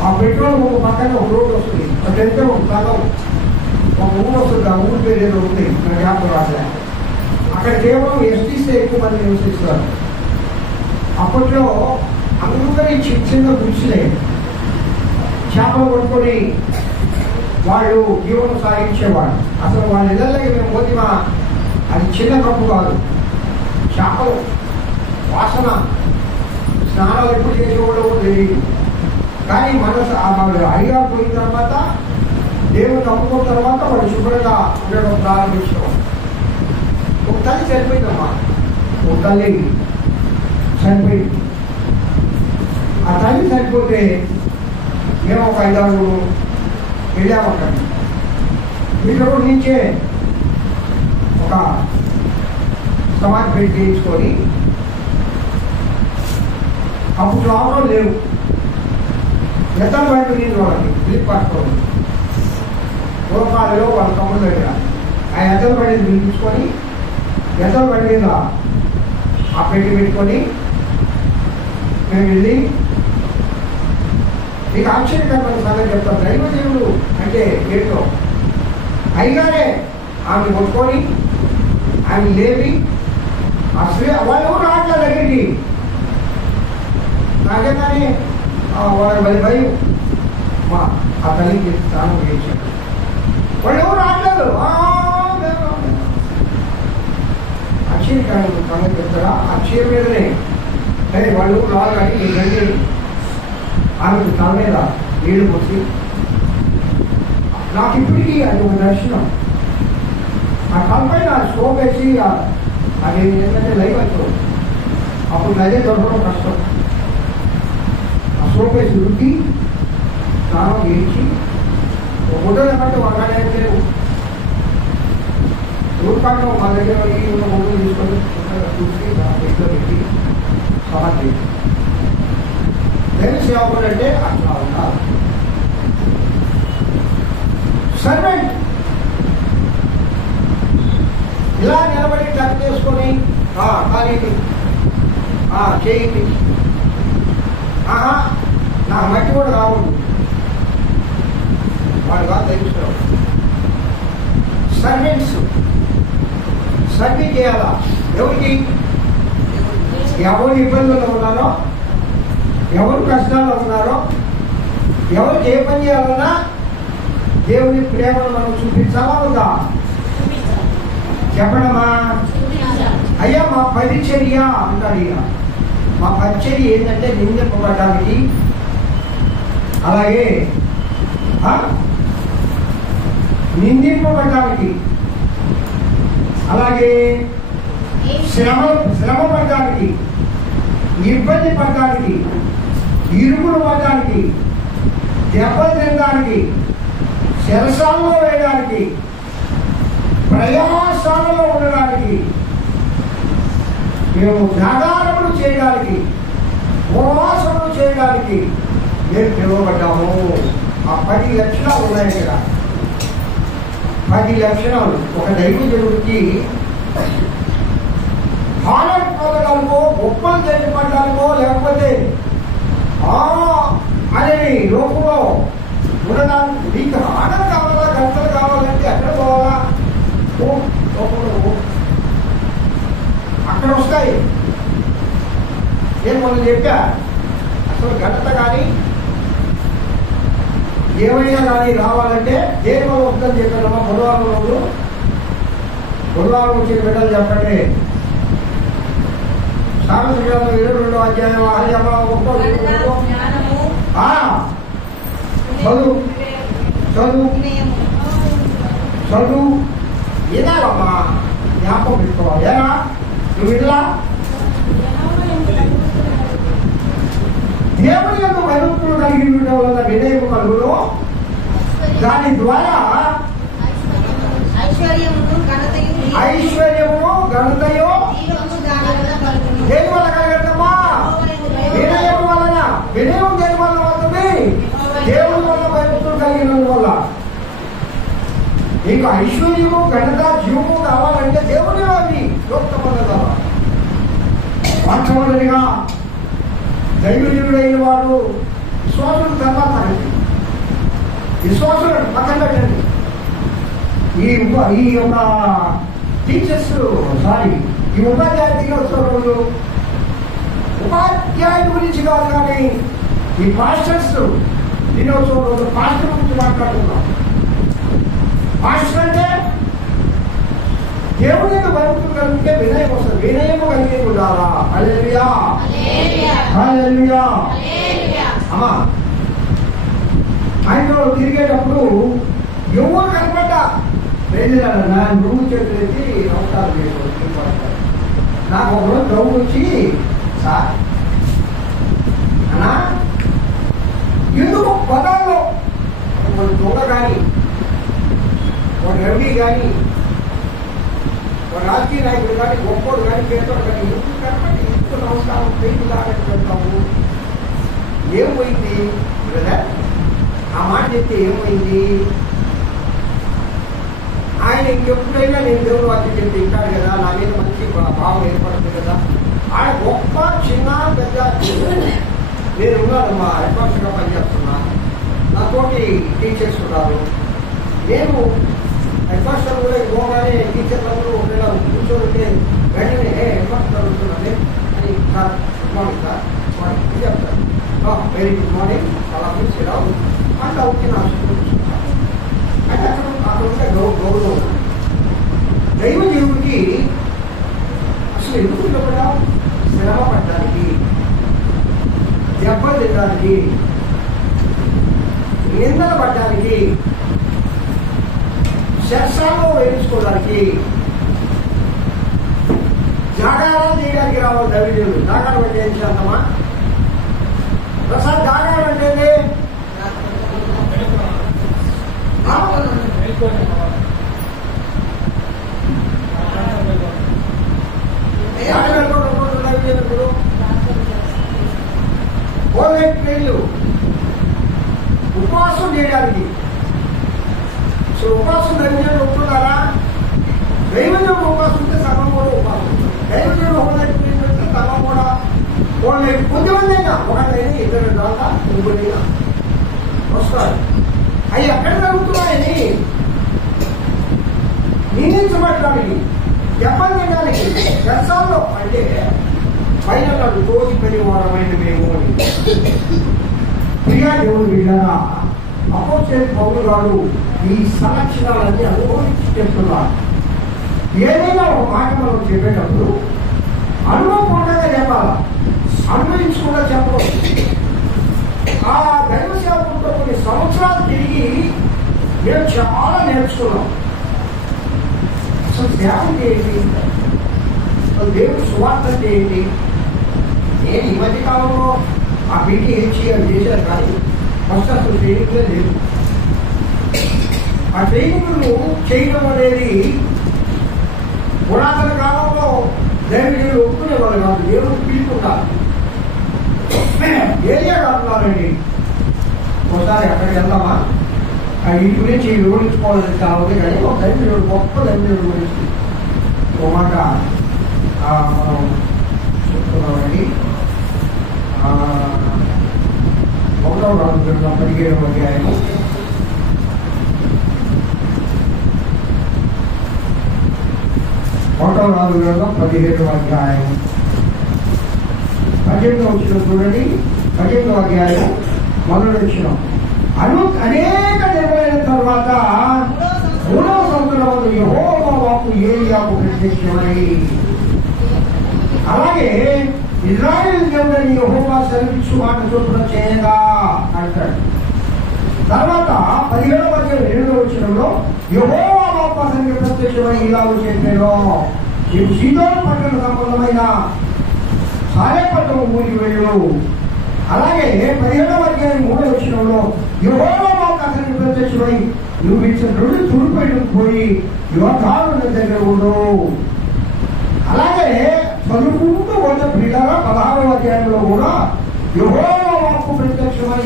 ఆ పెట్రోల్ పంపు పక్కన ఒక రోడ్డు వస్తుంది. అదంటే ఒక సగం ఒక ఊరు వస్తుంది. ఆ ఊరి పేరు ఏదో ఉంది, నాకు జ్ఞాపకం రాలే. అక్కడ కేవలం ఎస్టీసే ఎక్కువ మంది నివసిస్తారు. అప్పట్లో అందరి చిన్న గుడిసెలే చేపలు పట్టుకొని వాళ్ళు జీవనం సాగించేవాడు. అసలు వాళ్ళ ఇళ్ళకి మేము పోతిమా, అది చిన్న కప్పు కాదు, చేపలు వాసన, స్నానాలు ఎప్పుడు చేసేవాళ్ళు తెలియదు. కానీ అడిగా పోయిన తర్వాత దేవుడు నమ్ముకున్న తర్వాత వాళ్ళు శుభ్రంగా ఉండడం ప్రారంభించడం. ఒక తల్లి చనిపోయిందమ్మా. ఒక తల్లి చనిపోయింది. ఆ తల్లి చనిపోతే మేము ఒక 5-6 వెళ్ళాము. అక్కడ ఇక్కడ నుంచే ఒక సమాధి పెట్టి చేయించుకొని, అప్పుడు ఆటోలు లేవు, ఎత్తల బయట నీళ్ళు వాళ్ళకి పిలిపి పట్టుకోండి పూర్వకాలలో వాళ్ళ తమ్ముడు దగ్గర ఆ ఎత్తల బండిని పిలిపించుకొని ఎత్తల బండి మీద ఆ పెట్టి పెట్టుకొని మేము వెళ్ళి, మీకు ఆశ్చర్యకరమైన సంగతి చెప్తాం. దైవదేవుడు అంటే ఏంటో అయిగానే ఆమె కొట్టుకొని ఆమె లేపి వాళ్ళు ఎవరు రావట్లేదు దగ్గరికి. నాకేగానే వాళ్ళ భయం మా ఆ తల్లికి స్నానం చేయించాడు. వాళ్ళు ఎవరు రావట్లేదు. ఆశ్చర్యకరమైన సంగతి చెప్తారా? ఆశ్చర్యం మీదనే వాళ్ళు రాగానే ఈ గండి ఆమెకు తల మీద నీళ్లు పోసి, నాకు ఇప్పటికీ అది ఒక దర్శనం. ఆ తలపైన స్టోవ్ వేసి అది ఏంటంటే లైవ్ అవుతుంది. అప్పుడు నదే దొరకడం కష్టం. ఆ స్టోవ్ వేసి రుద్ది స్నానం చేయించి ఒక గుడ్డలు ఏమంటే ఒకనే లేవు. రూపాయలు మా దగ్గర ఉన్న గుడ్డలు తీసుకొని చూసి ఇంట్లో పెట్టి సమాధి. దైవ సేవకుడు అంటే అట్లా ఉండాలి. సర్వెంట్ ఇలా నిలబడి టక్ చేసుకొని ఖాళీకి చేయండి. నా మట్టి కూడా రావద్దు. వాడు కాదు దైవ సర్వెంట్స్. సర్వీ చేయాలా? ఎవరికి? ఎవరు ఇబ్బందుల్లో ఉన్నారో, ఎవరు కష్టాల్లో ఉన్నారో, ఎవరికి ఏ పని చేయాలన్నా దేవుని ప్రేమను మనం చూపించాలా ఉందా? చెప్పడమా? అయ్యా మా పరిచర్య అంటాడు ఈయన. మా పరిచర్య ఏంటంటే నిందింపబడడానికి, అలాగే నిందింపబడడానికి, అలాగే శ్రమ పడడానికి, ఇబ్బంది పడడానికి, ఇరుకులు పడడానికి, దెబ్బలు తినడానికి, చెరసాలలో వేయడానికి, ప్రయాసాలలో ఉండడానికి, మేము జాగారములు చేయడానికి, ఉపవాసములు చేయడానికి మేము పిలువబడ్డాము. ఆ 10 లక్షణాలు ఉన్నాయి ఇక్కడ. 10 లక్షణాలు ఒక దైవజనుడికి హానర్ పొందడానికో, గొప్పలు తెలియపడడానికో, లేకపోతే అనేది లోకంలో ఉండడానికి మీకు హానర్ కావాలా, గంటలు కావాలంటే ఎక్కడ పోవాలా? లోకంలో అక్కడ వస్తాయి. నేను మొన్న చెప్పా, అసలు ఘనత కానీ ఏమైనా కానీ రావాలంటే దేని వల్ల వస్తుందని చెప్పారమ్మా. బుధవారం వచ్చిన బిడ్డలు చెప్పండి. సామెతల 22వ అధ్యాయం చదువు వినాలమ్మా, జ్ఞాపకం పెట్టుకోవాలి. ఏనా నువ్వు ఇలా దేవుని యొక్క భయభక్తులు కలిగి ఉండడం వల్ల వినయము కలుగును. దాని ద్వారా ఐశ్వర్యమును ఘనతయో దేని వల్ల కలగడమ్మా? వినయం వలన. వినయం దేని వల్ల అవుతుంది? దేవుని వల్ల భయభక్తులు కలిగిన వల్ల. నీకు ఐశ్వర్యము ఘనత జీవము కావాలంటే దేవుని అవి యోక్తమైన కావాలి. వాస్తవనిగా దైవజనుడైన వాడు విశ్వాసుల తర్వాత విశ్వాసులను పక్కన పెట్టండి. ఈ యొక్క టీచర్స్ ఈ ఉపాధ్యాయ దినోత్సవం రోజు ఉపాధ్యాయుల గురించి కాదు, కానీ ఈ పాస్టర్స్ దినోత్సవం రోజు పాస్టర్ గురించి మాట్లాడుతున్నాం. పాస్టర్ అంటే దేవుని యొక్క భక్తులు కలిగితే వినయం వస్తుంది. వినయము కలిగి ఉండాలా? హల్లెలూయా, హల్లెలూయా. అమ్మా, ఆయనతో తిరిగేటప్పుడు ఎవరు కనపడ్డా నా నువ్వు చేతులెత్తి నమస్కారం చేసుకోవచ్చు. నాకు ఒకరోజు డౌట్ వచ్చి, సార్ అన్నా ఎందుకు పదాల్లో ఒక దొంగ కానీ ఒక రౌడీ కానీ ఒక రాజకీయ నాయకుడు కానీ గొప్పోడు కానీ పేదోడు కానీ ఎందుకు కనపడి ఎందుకు నమస్కారం పేరు దాకా పెడతాము? ఏమైంది బ్రదర్? ఆ మాట చెప్తే ఏమైంది? ఆయన ఇంకెప్పుడైనా నేను దేవుడు వాక్యం చెప్తే ఉంటాడు కదా, నా మీద మంచి భావం ఏర్పడుతుంది కదా. ఆయన గొప్ప చిన్న పెద్ద నేను ఉన్నాను, మా అడ్వాన్స్గా పనిచేస్తున్నా, నాతోటి టీచర్స్ ఉన్నారు. నేను అడ్వాన్స్ కూడా పోగానే టీచర్లందరూ ఒకవేళ కూర్చోంటే వెంటనే అడ్వాన్స్ చదువుతున్నాను అని, sir good morning sir, morning చెప్తాను, వెరీ గుడ్ మార్నింగ్, అలా తీసుకురావు అంటే వచ్చి నా అంటే అక్కడ ఉంటే గౌరవం. దైవ దేవుడికి అసలు ఎందుకు ఇవ్వబడ్డా? శ్రమ పడడానికి, దెబ్బ తినడానికి, నిందలు పడడానికి, శర్షాల్లో వేయించుకోవడానికి, జాగారం చేయడానికి రావాలి దైవజనుడు. జాగారం అంటే ఏం శాంతమా? ప్రసాద్ జాగారం అంటే ఉపవాసం చేయడానికి. సో ఉపవాసం దైవజనుడు ఒప్పుకున్నారా? దైవజనుడు ఉపవాసం ఉంటే సగం కూడా ఉపవాసం, దైవజనుడు హోంలైట్ పెడితే సగం కూడా హోంలైట్. కొద్దిమంది అయినా ఒకటైనా ఇద్దరు దాకా ముగ్గురైనా వస్తారు. అవి ఎక్కడ జరుగుతున్నాయని నిందించబడడానికి, చెప్పండి తినడానికి, దర్శనంలో అంటే పైన రోజు పరివారమైన మేము అని. ప్రియా దేవుడు వీళ్ళరా, అపోస్తలుడైన పౌలు గారు ఈ సంలక్షణాలన్నీ అనుభవించి చెప్తున్నారు. ఏదైనా ఒక మాట మనం చెప్పేటప్పుడు అనుభవపూర్వకంగా చెప్పాలా, అనుభవించకుండా చెప్పడం. ఆ దైవ సేవకులతో కొన్ని సంవత్సరాలు తిరిగి మేము చాలా నేర్చుకున్నాం. అసలు సేవ అంటే ఏంటి, అసలు దేవుడు సువార్త అంటే ఏంటి. నేను ఈ మధ్య కాలంలో ఆ PTHE అని చేశాను, కానీ ఫస్ట్ అసలు ట్రైనింగ్లే లేదు. ఆ ట్రైనింగ్ను చేయడం అనేది పురాతన కాలంలో దైవజనులు ఒప్పుకునేవాళ్ళు కాదు, దేవుడు పిలుపుంటారు. ఏరియా కాదున్నారండి. ఒకసారి అక్కడికి వెళ్దామా, ఇంటి గురించి వివరించుకోవాలని కావాలి, కానీ ఒక దైవజనుడు, గొప్ప దైవజనుడు గురించి ఒక మాట మనం చెప్తున్నామండి. 1వ రాజుల 17వ అధ్యాయము 1వ రాజుల 17వ అధ్యాయం 18వ వచనం చూడండి. 18వ అధ్యాయం మొదటి వచనం. అనేక దినములైన తర్వాత 3వ సంవత్సరం యెహోవా వాక్కు ఏలీయాకు ప్రత్యక్షమై, అలాగే ఇశ్రాయేలు దేవుడని యెహోవా సెలవిచ్చు మాట చొప్పున చేయగా అంటాడు. తర్వాత 17వ అధ్యాయం 2వ వచనంలో యెహోవా వాక్కు వాక్కు అతనికి ప్రత్యక్షమై ఇలాగ చెప్పాను, నీవు సీదోను పట్టణ సంబంధమైన సారేపట్నం ఊరికి వెళ్ళు. అలాగే 17వ అధ్యాయం 3వ వచనంలో యెహోవా వాక్కు అతనికి ప్రత్యక్షమై నువ్వు ఇచ్చిన 2 తురుపేటకు పోయి యోధారుల దగ్గర ఉండు. అలాగే చదువుకుంటూ ఉన్న ప్రియులారా 16వ అధ్యాయంలో కూడా యెహోవా వాక్కు ప్రత్యక్షమై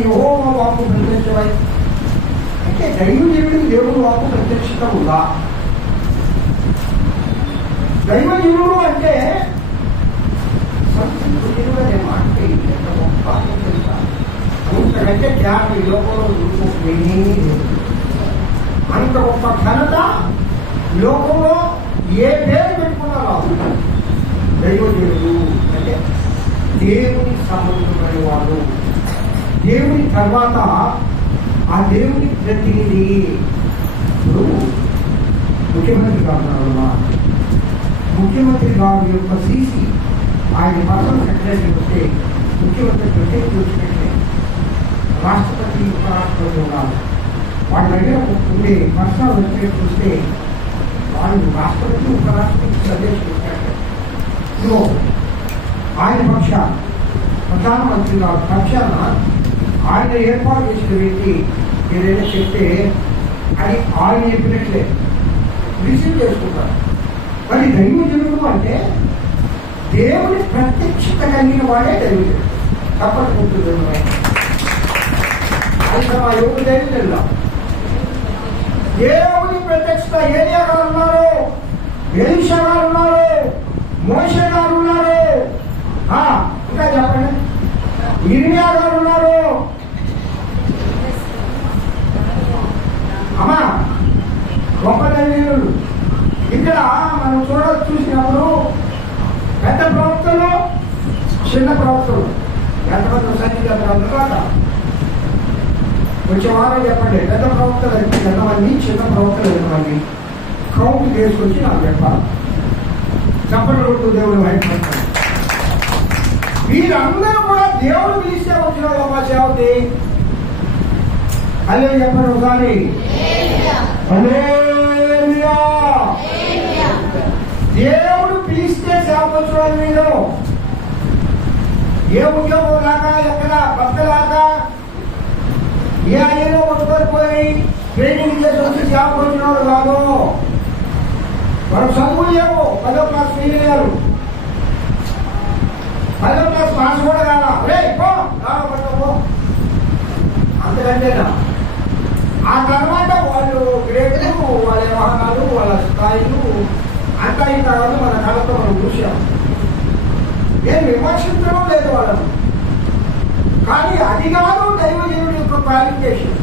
అంటే దైవజనుడికి దేవుడు వాక్కు ప్రత్యక్షత ఉందా? దైవజనుడు అంటే అంతకంటే జ్ఞానం ఈ లోకంలో అంత గొప్ప ఘనత లోకంలో ఏ పేరు పెట్టుకున్నా రాదు. దైవజనుడు అంటే దేవుని సంబంధమైన వాడు, దేవుని తర్వాత ఆ దేవుని ప్రతినిధి. ఇప్పుడు ముఖ్యమంత్రి గారు, ముఖ్యమంత్రి గారి యొక్క సీసీ ఆయన పర్సనల్ సెక్రటరీ వస్తే ముఖ్యమంత్రి ప్రత్యేక చూసినట్లే రాష్ట్రపతి ఉపరాష్ట్రపతి ఉండాలి. వాళ్ళ దగ్గర ఉండే పర్సనల్ వెబ్సైట్ చూస్తే వాళ్ళు రాష్ట్రపతి ఉపరాష్ట్రపతి సందేశించారు. ఇదిగో ఆయన పక్షాన ప్రధానమంత్రి గారు పక్షాన ఆయన ఏర్పాటు చేసిన వ్యక్తి ఏదైనా చెప్తే అది ఆయన చెప్పినట్లే రిసీవ్ చేసుకుంటారు. మరి దైవజనుడు అంటే దేవుని ప్రత్యక్షత కలిగిన వాడే దైవజనుడు. తప్పకుండా మా యువకు దైవజనుడు దేవుని ప్రత్యక్షత ఏలియా గారు ఉన్నారు, ఎలీషా గారు ఉన్నారు, మోషే గారు ఉన్నారు, ఇంకా చెప్పండి ఇర్మియా గారు ఉన్నారు. అమ్మా గొప్ప దైవజనులు ఇక్కడ మనం చూసినప్పుడు పెద్ద ప్రవక్తలు, చిన్న ప్రవక్తలు ఎంతమంది సంఖ్య వచ్చే వారం చెప్పండి. పెద్ద ప్రవక్తలు ఎంతమంది, చిన్న ప్రవక్తలు ఎంతమంది కౌంట్ చేసుకొచ్చి నాకు చెప్పాలి. చెప్పండి కొడుకు దేవుడు బయటపడతాడు. వీరందరూ కూడా దేవుడు పిలిస్తే వచ్చిన గొప్ప సేవకి అదే చెప్పండి ఒకసారి. దేవుడు పిలిస్తే సేవకొచ్చిన మీరు ఏ ఉద్యోగం లాగా, ఎక్కడ భక్తలాగా ఏ అయ్యో కొట్టుకొని పోయి ట్రైనింగ్ చేసి వచ్చి సేవకొచ్చినవాడు కాదు. వాడు చదువు లేవు, 10వ క్లాస్ ఫెయిల్ అయ్యారు, 10వ క్లాస్ పాస్ కూడా కాదా, పో అంతకంటేనా. ఆ తర్వాత వాళ్ళు గ్రేడ్లు, వాళ్ళ వాహనాలు, వాళ్ళ స్థాయిలు అంతా ఇంత కాదు. మన కళతో మనం చూసాం. నేను విమర్శించడం లేదు వాళ్ళను, కానీ అది కాదు దైవజనుడి యొక్క క్వాలిఫికేషన్.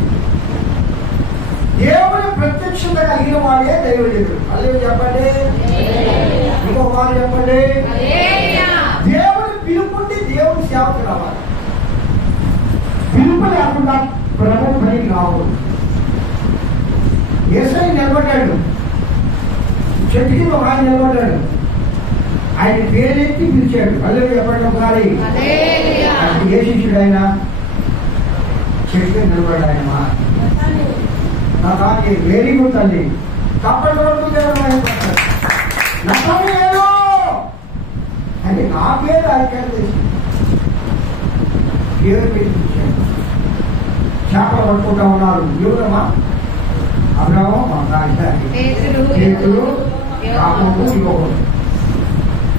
దేవుని ప్రత్యక్షత కలిగిన వాడే దైవజనుడు. అదే చెప్పండి, ఇంకొక మాట చెప్పండి. దేవుని పిలుపుండి దేవుని సేవకు రావాలి. పిలుపు లేకుండా ప్రభు పనికి రాకూడదు. యేసై నిలబడ్డాడు, చెట్టు కింద ఆయన నిలబడ్డాడు, ఆయన పేరెత్తి పిలిచాడు. అల్లే చెప్పండి ఒకసారి. ఏ శిష్యుడు ఆయన? చెట్టు కింద నిలబడ్డాడు ఆయన. నాకు వెరీ గుడ్ తల్లి. తప్పటి నమ్మలేదు అని నా పేరు ఆయన తెలిసి పేరు పెట్టి పిలిచాడు. చేపలు పట్టుకుంటా ఉన్నారు. ఎవరమ్మా? అబ్రాహము, పేతురు, యాకోబు, యోహోను.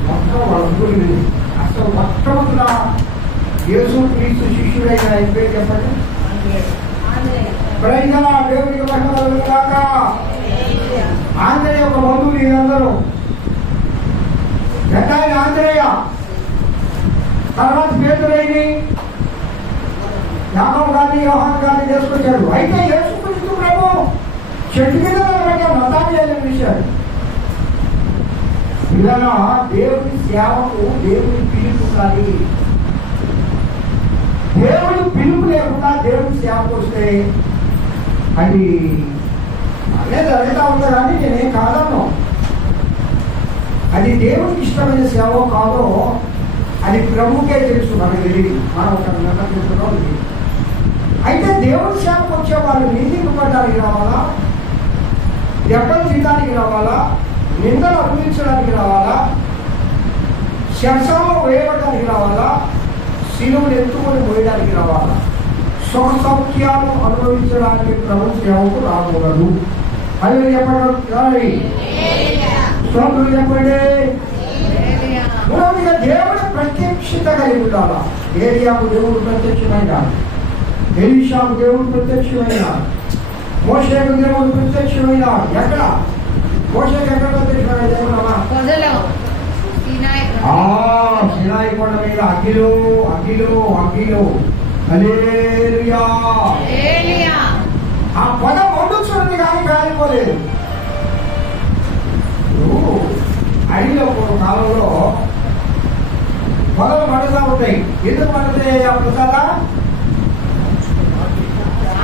మొత్తం వాళ్ళ ఊరు. అసలు మొట్టమొదట యేసు క్రీస్తు శిష్యుడైన ఆయన పేరు చెప్పండి. ప్రైజలా దేవునికి మహిమ కాక. ఆంజనేయ యొక్క బంధువులు వీళ్ళందరూ. పెద్ద ఆయన ఆంజనేయ, తర్వాత పేతురైని, యాకోబు గారిని, యోహాను గారిని చేసుకొచ్చాడు. అయితే యేసు క్రీస్తు ప్రభు చెట్టు మీద మతాన్ని విషయాలు ఇలా దేవుని సేవకు దేవుని పిలుపు కాదు. దేవుని పిలుపు లేకుండా దేవుని సేవకు వస్తే అది అదే జరుగుతూ ఉంది. కానీ నేనేం కాదను. అది దేవునికి ఇష్టమైన సేవ కాదో అది ప్రభుకే తెలుసు. మనకు తెలియదు, మనం ఒక నిర్ణయించుకున్నాం. అయితే దేవుని సేవకు వచ్చే వాళ్ళు నిందింపబడ్డానికి రావాలా? దెబ్బలు తినడానికి రావాలా, నిందలు అనుభవించడానికి రావాలా, శంసంలో వేయడానికి రావాలా, శిలువులు ఎత్తుకొని పోయడానికి రావాలా, సుఖ సౌఖ్యాలు అనుభవించడానికి ప్రభు సేవకు రాకూడదు. అది చెప్పండి, స్తోత్రం చెప్పండి. మూడవదిగా దేవుడు ప్రత్యక్షత కలిగి ఉండాలా. ఏలియాకు దేవుడు ప్రత్యక్షమైన, ఎలీషాకు దేవుడు ప్రత్యక్షమైన, మోషేకు దేవుడు ప్రత్యక్షమైన. ఎక్కడ మోషేకు ఎక్కడ ప్రత్యక్షమైన దేవుడమ్మా? సినాయి కొండ మీద అగ్గిలో అగ్గిలో అగ్గిలో. హల్లెలూయా. ఆ పొద మండుచున్నది కానీ కాలిపోలేదు. అడిలో ఒక కాలంలో పొదలు మండుతూ ఉంటాయి. ఎందుకు మండుతాయి ఆ ప్రసాద?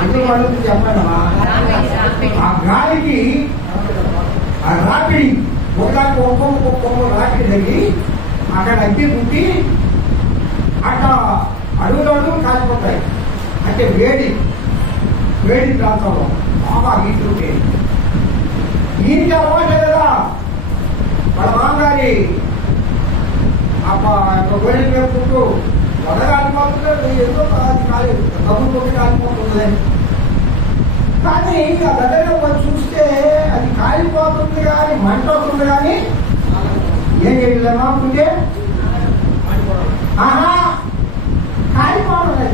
ఎందుకు మండుతుంది చెప్పండమ్మా? ఆ గాలికి ఆ రాపిడి ఒకదానికి ఒక్కొక్క రాపిడి తగ్గి అక్కడ అగ్గి పుట్టి అక్కడ అడుగులో కాలిపోతాయి. అంటే వేడి ప్రాంతంలో బాగా అగ్గితుంటే ఈయనకి అలవాటే కదా. వాళ్ళ మామగారి వేడి వేపుకుంటూ వడ కాలిపోతుంది, ఏదో డబ్బు కొట్టి కాలిపోతుంది. కానీ ఆ దగ్గర చూస్తే అది కాలిపోతుంది కానీ మంట అవుతుంది కానీ ఏం చేయలేమా ఉంటే కాలిపోవడం అది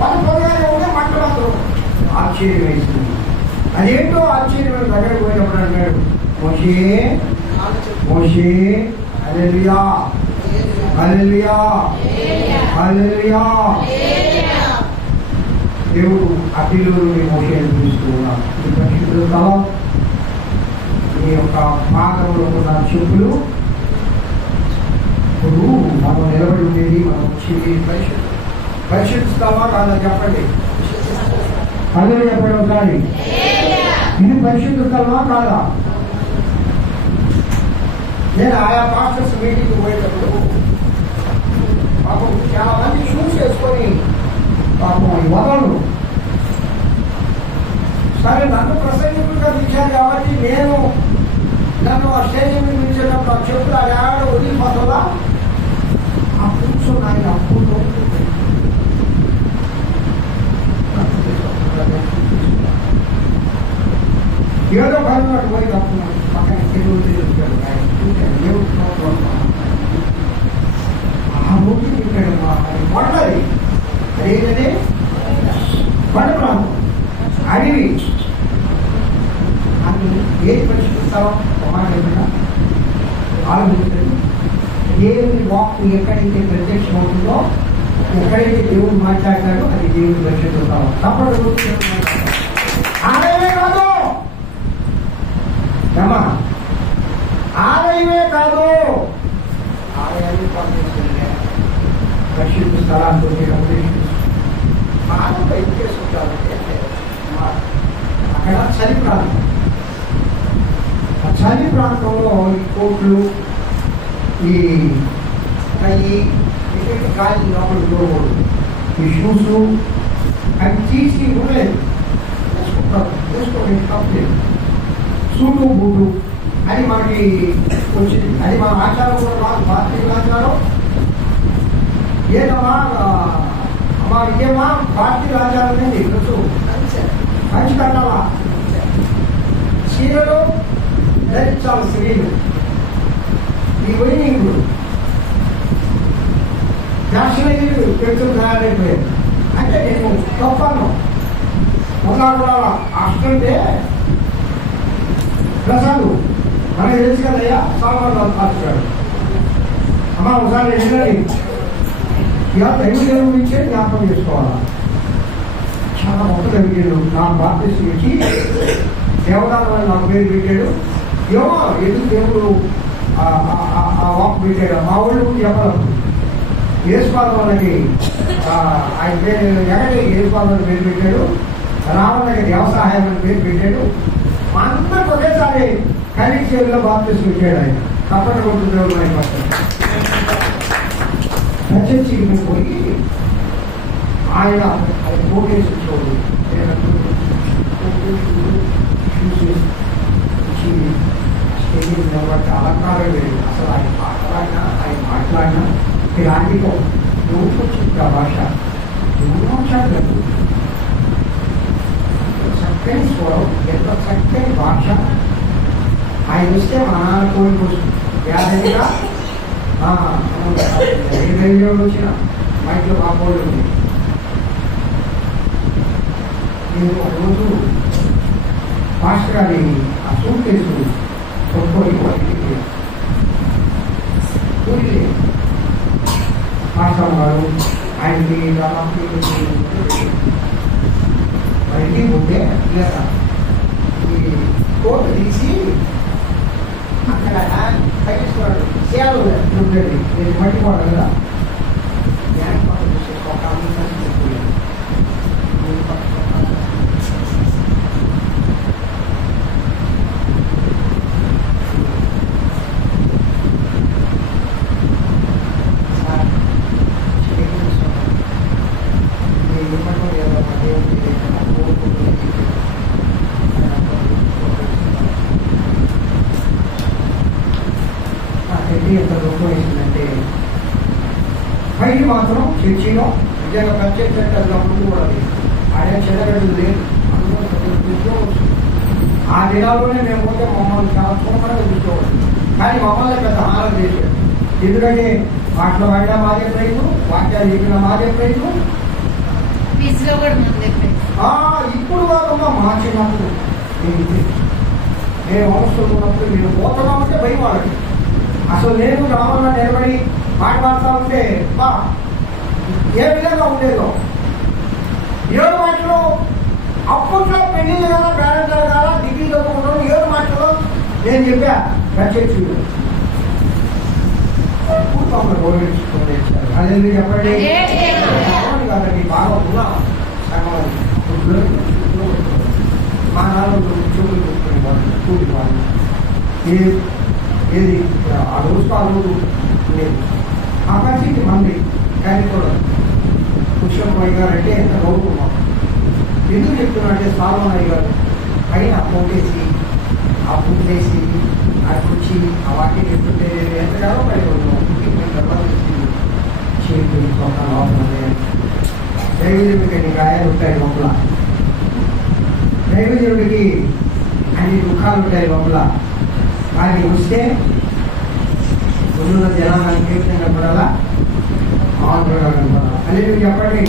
వాళ్ళు పొందగానే ఉంటే మంట మాత్రం. ఆశ్చర్యం వేస్తుంది. అదేంటో ఆశ్చర్యం. దగ్గర పోయినప్పుడు అన్నాడు, మోషే మోషే హల్లెలూయా హల్లెలూయా హల్లెలూయా. దేవుడు అగ్నిలో మోషేని పిలుస్తూ ఉన్నాడు. ఈ యొక్క పాదంలో ఉన్న చెప్పులు ఇప్పుడు మనం నిలబడి ఉండేది, మనం వచ్చేది పరిశుద్ధిస్తావా కాదా చెప్పండి. అదే చెప్పండి ఒకసారి. ఇది పరిశుద్ధిస్తావా కాదా? నేను ఆయా పాస్టర్స్ మీటింగ్ పోయేటప్పుడు పాపం చాలా మంది షూస్ వేసుకొని పాపం వదలు. సరే నన్ను ప్రసంగికులుగా పిలిచారు కాబట్టి నన్ను ఆ స్టేజ్ మీద పిలిచేటప్పుడు ఆ చెప్పులు ఆ ఏడ వదిలిపోతుందా? ఆ కూర్చొని ఆయన అప్పుడు ఏదో భయం పోయి కప్పున్నాడు. పక్కన తెలుగు తెలుస్తాడు ఆయన చూశాడు. ఆ ఊరికి చెప్పాడు కొండది. అదేంటంటే కొండ ప్రాంతం, అడవి. అది ఏది పరిశుద్ధిస్తావో ఆలోచించండి. దేవుని వాక్కు ఎక్కడైతే ప్రత్యక్షం అవుతుందో, ఎక్కడైతే దేవుడు మాట్లాడతాడో అది దేవుని పరిశుద్ధిస్తావో. తప్పదు. ఆలయమే కాదు ఏమా, ఆలయమే కాదు, ఆలయాన్ని పంపిస్తుంది. పరిశుద్ధ స్థలానికి వచ్చేటప్పుడు బాగా బయట చేసుకుంటారు. అక్కడ చలి ప్రాంతం, ఆ చలి ప్రాంతంలో ఈ కోట్లు, ఈ కయ్యి గాలి లోపల దూరకూడదు. ఈ షూస్ అవి తీసి ఉండలేదు, వేసుకోండి తప్పలేదు. సూటు బూటు అది మనకి వచ్చింది. అది మన ఆచారం కూడా భారతీయ ఆచారం. ఏదమ్మా అమ్మా ఇదేమా భారతీయ ఆచారం ఏంటి? మంచి కట్టాలా, చీరలు ధరించాలి స్త్రీలు. ఈ వైనింగ్లు ఫ్యాషనైజీలు పెడుతున్న తయారైపోయారు. అంటే నేను తప్పను మొదలా కూడా అష్టంటే ప్రసాదు మనకి తెలుసు కదయ్యా. సామాన్లు మార్చాడు అమ్మా. ఒకసారి వెళ్ళండి, ఇక దైవ గురించే జ్ఞాపకం చేసుకోవాలా. చాలా గొప్ప దైవజనుడు నాకు బాప్తిసం ఇచ్చి దేవదానం నాకు పేరు పెట్టాడు. ఏమో ఎందుకు దేవుడు ఆ వాక్ పెట్టాడు. మా ఊళ్ళో చెప్పాలి. యేసుపాదం వాళ్ళకి ఆయన పేరు ఎగటి యేసుపాదం పేరు పెట్టాడు. రావణకి వ్యవసాయం అని పేరు పెట్టాడు. అందరికి ఒకేసారి ఖరీదు చేతిలో బాప్తిసం ఇచ్చాడు ఆయన. తప్పని కొట్టుకునేవాడు ఆయన పక్కన చర్చికి పోయి ఆయన కోటేసి చూడు స్టేజ్ నిలబట్టి అలంకారం లేదు. అసలు ఆయన మాట్లాడినా ఆయన మాట్లాడినా ఇలాంటి వచ్చింది ఆ భాష మాట్లాడలేదు. చక్కని స్వరం, ఎంత చక్కని భాష. ఆయన వస్తే మా నాన్న కోరిక వస్తుంది. యాదగిరా ఏ ధైర్యంలో వచ్చిన మా ఇంట్లో మా కోళ్ళు ఉంది. నేను ఒకరోజు మాస్టర్ గారి ఆ సూట్ కేసు కొనుక్కొని ఊరిలే మాస్టర్ గారు ఆయనకి బయటికి పోతే లేదా ఈ కోట్ తీసి అక్కడ తగ్గిస్తున్నాడు. సేవలు ఉండేది నేను మట్టిపోవడం కదా. బ్యాంక్ పక్కన చూసే ఒక ఎంత దుఃఖం వేసిందంటే బయట మాత్రం చర్చిలో నిజంగా ప్రత్యేకంగా ముందు కూడా లేదు. ఆయన చెడగడ్డు లేదు. ఆ దినాల్లోనే మేము పోతే మమ్మల్ని చాలా చూపడంగా చూసుకోవచ్చు. కానీ మమ్మల్ని పెద్ద హారం చేశాడు. ఎందుకంటే వాటిలో పడినా మాదే ప్రయత్నం, వాక్యాలు చెప్పిన మాదే ప్రయత్నం. ఇప్పుడు కాకుండా మార్చినప్పుడు నేను అవసరం ఉన్నప్పుడు నేను పోతున్నామంటే భయం వాళ్ళకి. అసలు నేను గ్రామంలో నిలబడి మాట్లాడుతూ ఉంటే ఏ విధంగా ఉండేదో. 7 మాటలు అప్పట్లో పెళ్లి కదా, బ్యాలెన్స్ కదా, డిగ్రీ చదువుకున్నాను. 7 మాటలు నేను చెప్పా రచించు గౌరవించుకుని అదే చెప్పండి కాదండి. బాగా ఉన్నా మా నాన్న చెవులు పెట్టుకునేవాళ్ళు, కూలి వాళ్ళు. ఏది ఆ రోజు లేదు. ఆ పరిస్థితి మంది కానీ కూడా కృష్ణమయ్య గారు అంటే ఎంత గౌరవం. ఎందుకు చెప్తున్నారంటే సాల్వనయ్య గారు పైన పోటేసి ఆ పుట్టేసి అటు వచ్చి ఆ వాక్యం చెప్తుంటే ఎంతగానో పడిపోతున్నాం. చేతులు దైవజనుడికి అన్ని గాయాలు ఉంటాయి లోపల, దైవజనుడికి అన్ని దుఃఖాలు ఉంటాయి లోపల. అది వస్తే ఉన్న జనానికి ఏ విధంగా కనపడాలా? ఆనందంగా కనపడాలా? అదే చెప్పండి.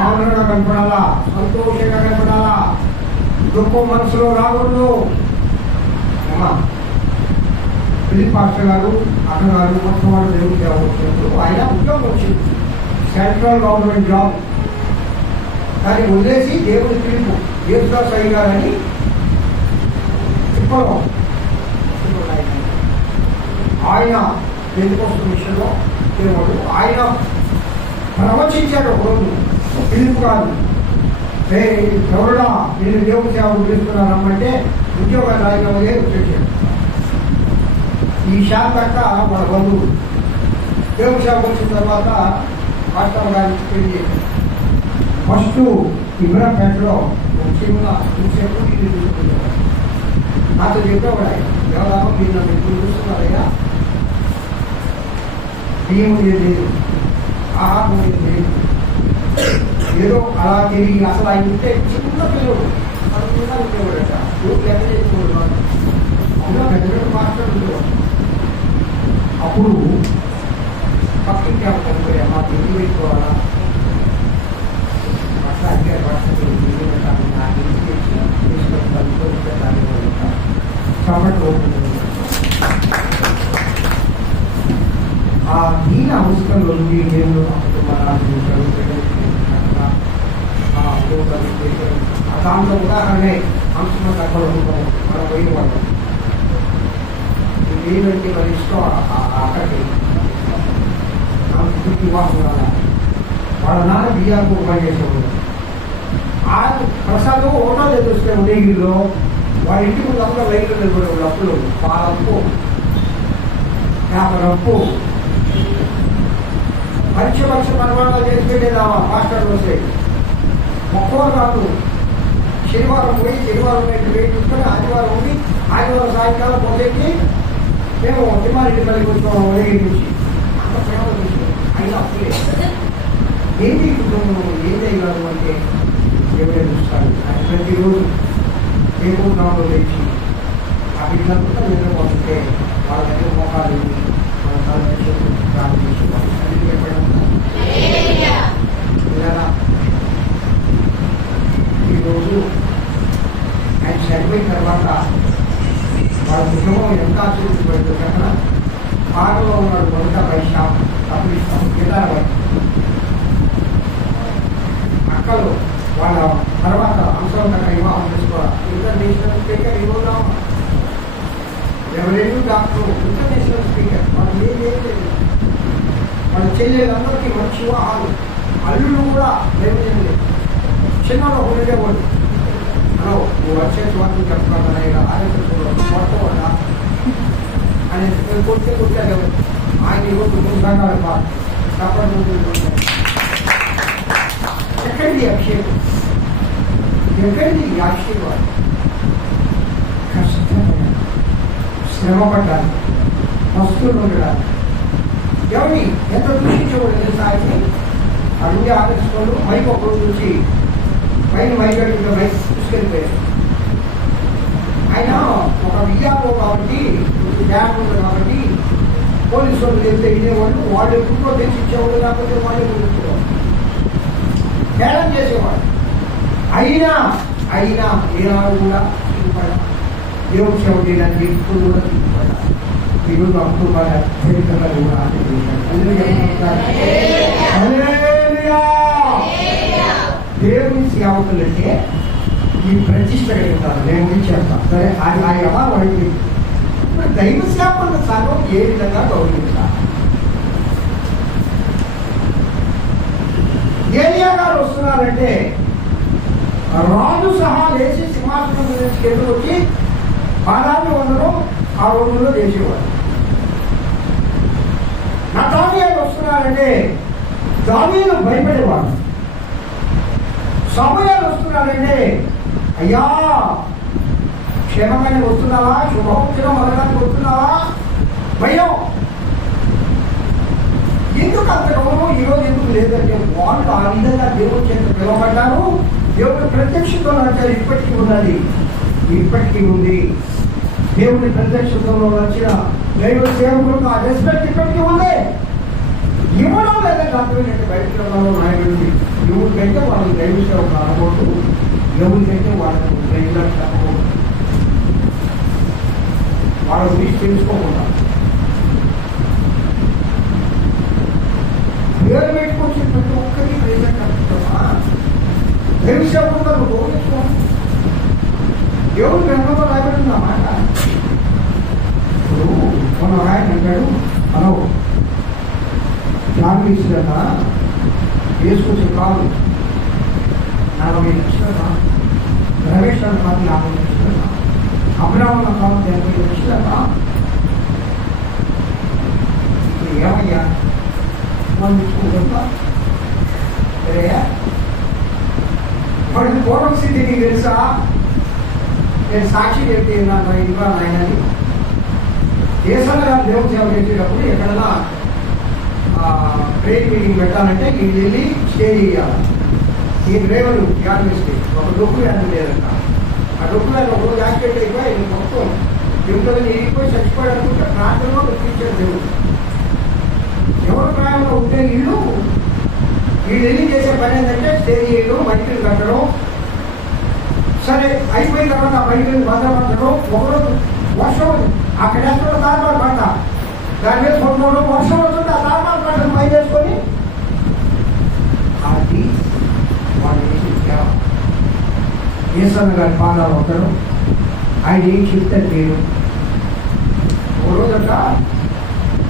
ఆనందంగా కనపడాలా, సంతోషంగా కనపడాలా, దుఃఖం మనసులో రాకూడదు. ఫిలిప్ పాస్టర్ గారు అన్నగారు మొట్టమొదటి దేవుడు సేవ వచ్చినప్పుడు ఆయన ఉద్యోగం వచ్చింది, సెంట్రల్ గవర్నమెంట్ జాబ్. దాన్ని వదిలేసి దేవుడి పిలుపు యేసుదాస్ అయ్య గారని తిప్పలో ఆయన పెంటెకోస్తు మిషన్లో దేవుడు ఆయన ప్రవచించాడు. ఒకరోజు పిలుపు కాదు, ఎవరుడా నేను దేవుడి సేవలు పిలుస్తున్నారమ్మంటే ఉద్యోగాలు రాయకపోతే వచ్చేసాడు. ఈ శాఖ దాకా వాళ్ళ బంధువులు దేవుడి సేవ వచ్చిన తర్వాత పాస్టర్ గారికి పెళ్లి చేశారు. ఫస్ట్ ఇబ్రాపేటలో చిన్న చూసేపు ఇల్లు చూసుకుంటారు. నాతో చెప్పేవాడు ఆయన, ఎవరో మీరు నన్ను ఎప్పుడు చూస్తున్నారయ్యా, బియ్యం లేదు, ఆహారం లేదు, ఏదో అలా తిరిగి అసలు ఆయన ఉంటే చిన్న పిల్లడు అనుకున్నా ఉండేవాడట. ఊరికి ఎక్కడ చేసుకోవాలి అందులో పెద్ద మాస్టర్ ఉండేవాడు. అప్పుడు పక్కింటి అనుకోండి మా తిరిగి పెట్టుకోవాలా అట్లా అడిగారు. నాకు ఇంటికి కాబట్టి ఆ దీని అవసరంలో దేవుడు దాంట్లో ఉదాహరణే అంశం అక్కడ మనం పోయేవాళ్ళం. ఏంటంటే మన ఇష్టం అక్కడికి వాసం వాళ్ళ నాన్న బియ్యాలకు పని చేసేవాడు. ఆ ప్రసాదం ఓటో తెస్తే ఉదయగిరిలో వాళ్ళ ఇంటి ముందు అందరూ లైట్లు నిలబడేవాళ్ళు. అప్పుడు పాలప్పు, యాపరప్పు, పరీక్ష మనవాళ్ళు చేసి పెట్టేదామా మాస్టర్లు వస్తే ఒక్కో కాదు శనివారం పోయి శనివారం నైట్ వెయిట్ చూసుకొని ఆదివారం ఉండి ఆదివారం సాయంకాలం పోతేకి మేము తిమ్మారెడ్డి పల్లికి వచ్చాము ఉదయం నుంచి అంత ప్రేమ చూసాం. అయినా అప్పుడే ఏంటి కుటుంబం ఏం చేయగలరు అంటే ఎవరే చూస్తాడు. ఆయన ప్రతిరోజు ఏమో లేచి ఆ బిడ్డలంతా నిద్రపోతుంటే వాళ్ళ దగ్గర మోకాలు వాళ్ళ తల ప్రాణం చేసుకోవాలి. అది ఎప్పుడైనా ఈరోజు ఆయన చనిపోయిన తర్వాత వాళ్ళ కుటుంబం ఎంత ఆశ్చర్యపడుతుంది కన్నా పాటలో ఉన్నాడు మొదట వైశాఖ తప్పిస్తాం గిటార్ అక్కలు వాళ్ళ తర్వాత అంశంగా వివాహం చేసుకోవాలి. ఇంటర్నేషనల్ స్పీకర్ ఇవ్వడం ఎవరెండు డాక్టర్ ఇంటర్నేషనల్ స్పీకర్ వాళ్ళు ఏం లేదు. వాళ్ళ చెల్లెలందరికీ మంచి వివాహాలు అల్లుళ్ళు కూడా లేదు. చిన్నలో ఉండేవాడు హలో నువ్వు వచ్చే వాటిని చెప్తాను ఇలా ఆలోచించడం కొట్టవాడా అని కొట్టే కొట్టాడు. ఆయన ఈరోజు 3 సంఘాల తప్పని ఎక్కడిది అభిషేకం, ఎక్కడిది ఆశీర్వాదం? కష్టమైన శ్రమ పడ్డాలి, వస్తువులు ఉండడాలి. ఎవరిని ఎంత దూషించకూడదు తెలుసా? అన్ని ఆలోచించుకోడు మైక్ ఒకరు నుంచి పైన మైక్ అడుగుతున్న మైక్ తీసుకెళ్ళిపోయాడు. ఆయన ఒక విద్యాలో కాబట్టి డ్యామ్ ఉంది కాబట్టి పోలీసు వాళ్ళు వెళ్తే వినేవాళ్ళు వాళ్ళు ఎప్పుడో తెచ్చి ఇచ్చేవాళ్ళు, లేకపోతే వాళ్ళు ఎప్పుడు హేళన చేసేవాడు. అయినా ఏనాడు కూడా సిగ్గుపడా దేవుడు చెవుడేదని ఎప్పుడు కూడా సిగ్గుపడా. ఈరోజు అక్టోబర్ చరిత్రలో కూడా దేవుని సేవకులంటే ఈ ప్రతిష్ట కలుగుతారు. నేను చేస్తాను సరే అది ఆ ఎలా వాడికి ఇప్పుడు దైవ సేవకుల సంఘం ఏ విధంగా గౌరవించాలి? ఏలియా గారు వస్తున్నారంటే రాజు సహా లేచి సింహాసనం నుంచి కింద వచ్చి పాదాన్ని వందరం ఆ రోజుల్లో చేసేవాడు. నతానియేలు వస్తున్నారంటే దావీదు భయపడేవాడు. సమూయేలు వస్తున్నారంటే అయ్యా క్షేమంగానే వస్తున్నావా, శుభవంతుగా మొదలడానికి వస్తున్నావా, భయం. ఎందుకు అంత గౌరవం ఈరోజు ఎందుకు లేదంటే వాళ్ళు ఆ విధంగా దేవుడి చేత పిలువబడ్డారు. దేవుడి ప్రత్యక్షతో నడిచారు. ఇప్పటికీ ఉన్నది, ఇప్పటికీ ఉంది. దేవుడి ప్రత్యక్షతలో వచ్చిన దైవ సేవకులకు ఆ రెస్పెక్ట్ ఇప్పటికీ ఉంది. ఇవ్వడం లేదంటే అర్థమైనట్టు బయటకు రావడంలో నాయకుడికి ఎవరికైతే వాళ్ళకి దైవ సేవకు అనకూడదు, ఎవరికైతే వాళ్ళకు దైవాలు చెప్పకూడదు. వాళ్ళ గురించి తెలుసుకోకుండా పేరు పెట్టుకొచ్చి ప్రతి ఒక్కరికి ప్రెజెంట్ అనుకుంటామా? దైవ సేవకులు నువ్వు గౌరవించుకో. దేవుడు గ్రంథంలో రాయబడింది అన్నమాట. ఇప్పుడు మన ఆయన అంటాడు హలో ఫ్యామిలీ ఇచ్చిన వేసుకొచ్చే కాదు 40 లక్షలన్నా, రమేష్ అన్న కాదు 50 లక్షలన్నా, అబ్రాహ్మణ కాదు 80 లక్షలన్నా. ఏమయ్యా మనం ఇచ్చుకోగలుగుతా? సరేయా వాడికి పూర్వం స్థితి నీకు తెలుసా? నేను సాక్షి చెప్తే ఇవ్వాలి ఆయనని. దేశంలో దేవుడు సేవ చేసేటప్పుడు ఎక్కడన్నా ట్రైన్ మీటింగ్ పెట్టాలంటే నేను వెళ్ళి స్టే చేయాలి. ఈ డ్రైవర్ యాడ్ చేస్తే ఒక డొక్కు యాడ్ లేదంట. ఆ డొక్కు యాడ్ ఒకరోజు యాక్సిడెంట్ అయిపోయి మొత్తం యువతలని ఇరిగిపోయి చచ్చిపోయి అనుకుంటే ప్రాంతంలో తీర్చాడు దేవుడు. ఎవరు ప్రాయంలో ఉంటే వీళ్ళు వెళ్ళి చేసే పని ఏంటంటే స్టే చేయడం, మైకులు కట్టడం. సరే అయిపోయిన తర్వాత ఆ మైకులు భద్రపరచడం. ఒకరోజు వర్షం అక్కడ వేసుకుంటే తార్పాలు పడ్డ దాని మీద కొట్టుకోవడం, వర్షం వస్తుంటే ఆ తార్పాలు పడ్డం పై చేసుకొని అది వాళ్ళు చేసి సేవ. ఏసన్న గారి పాదాలు ఒకరు ఆయన ఏం చెప్తే పేరు. ఓ రోజంట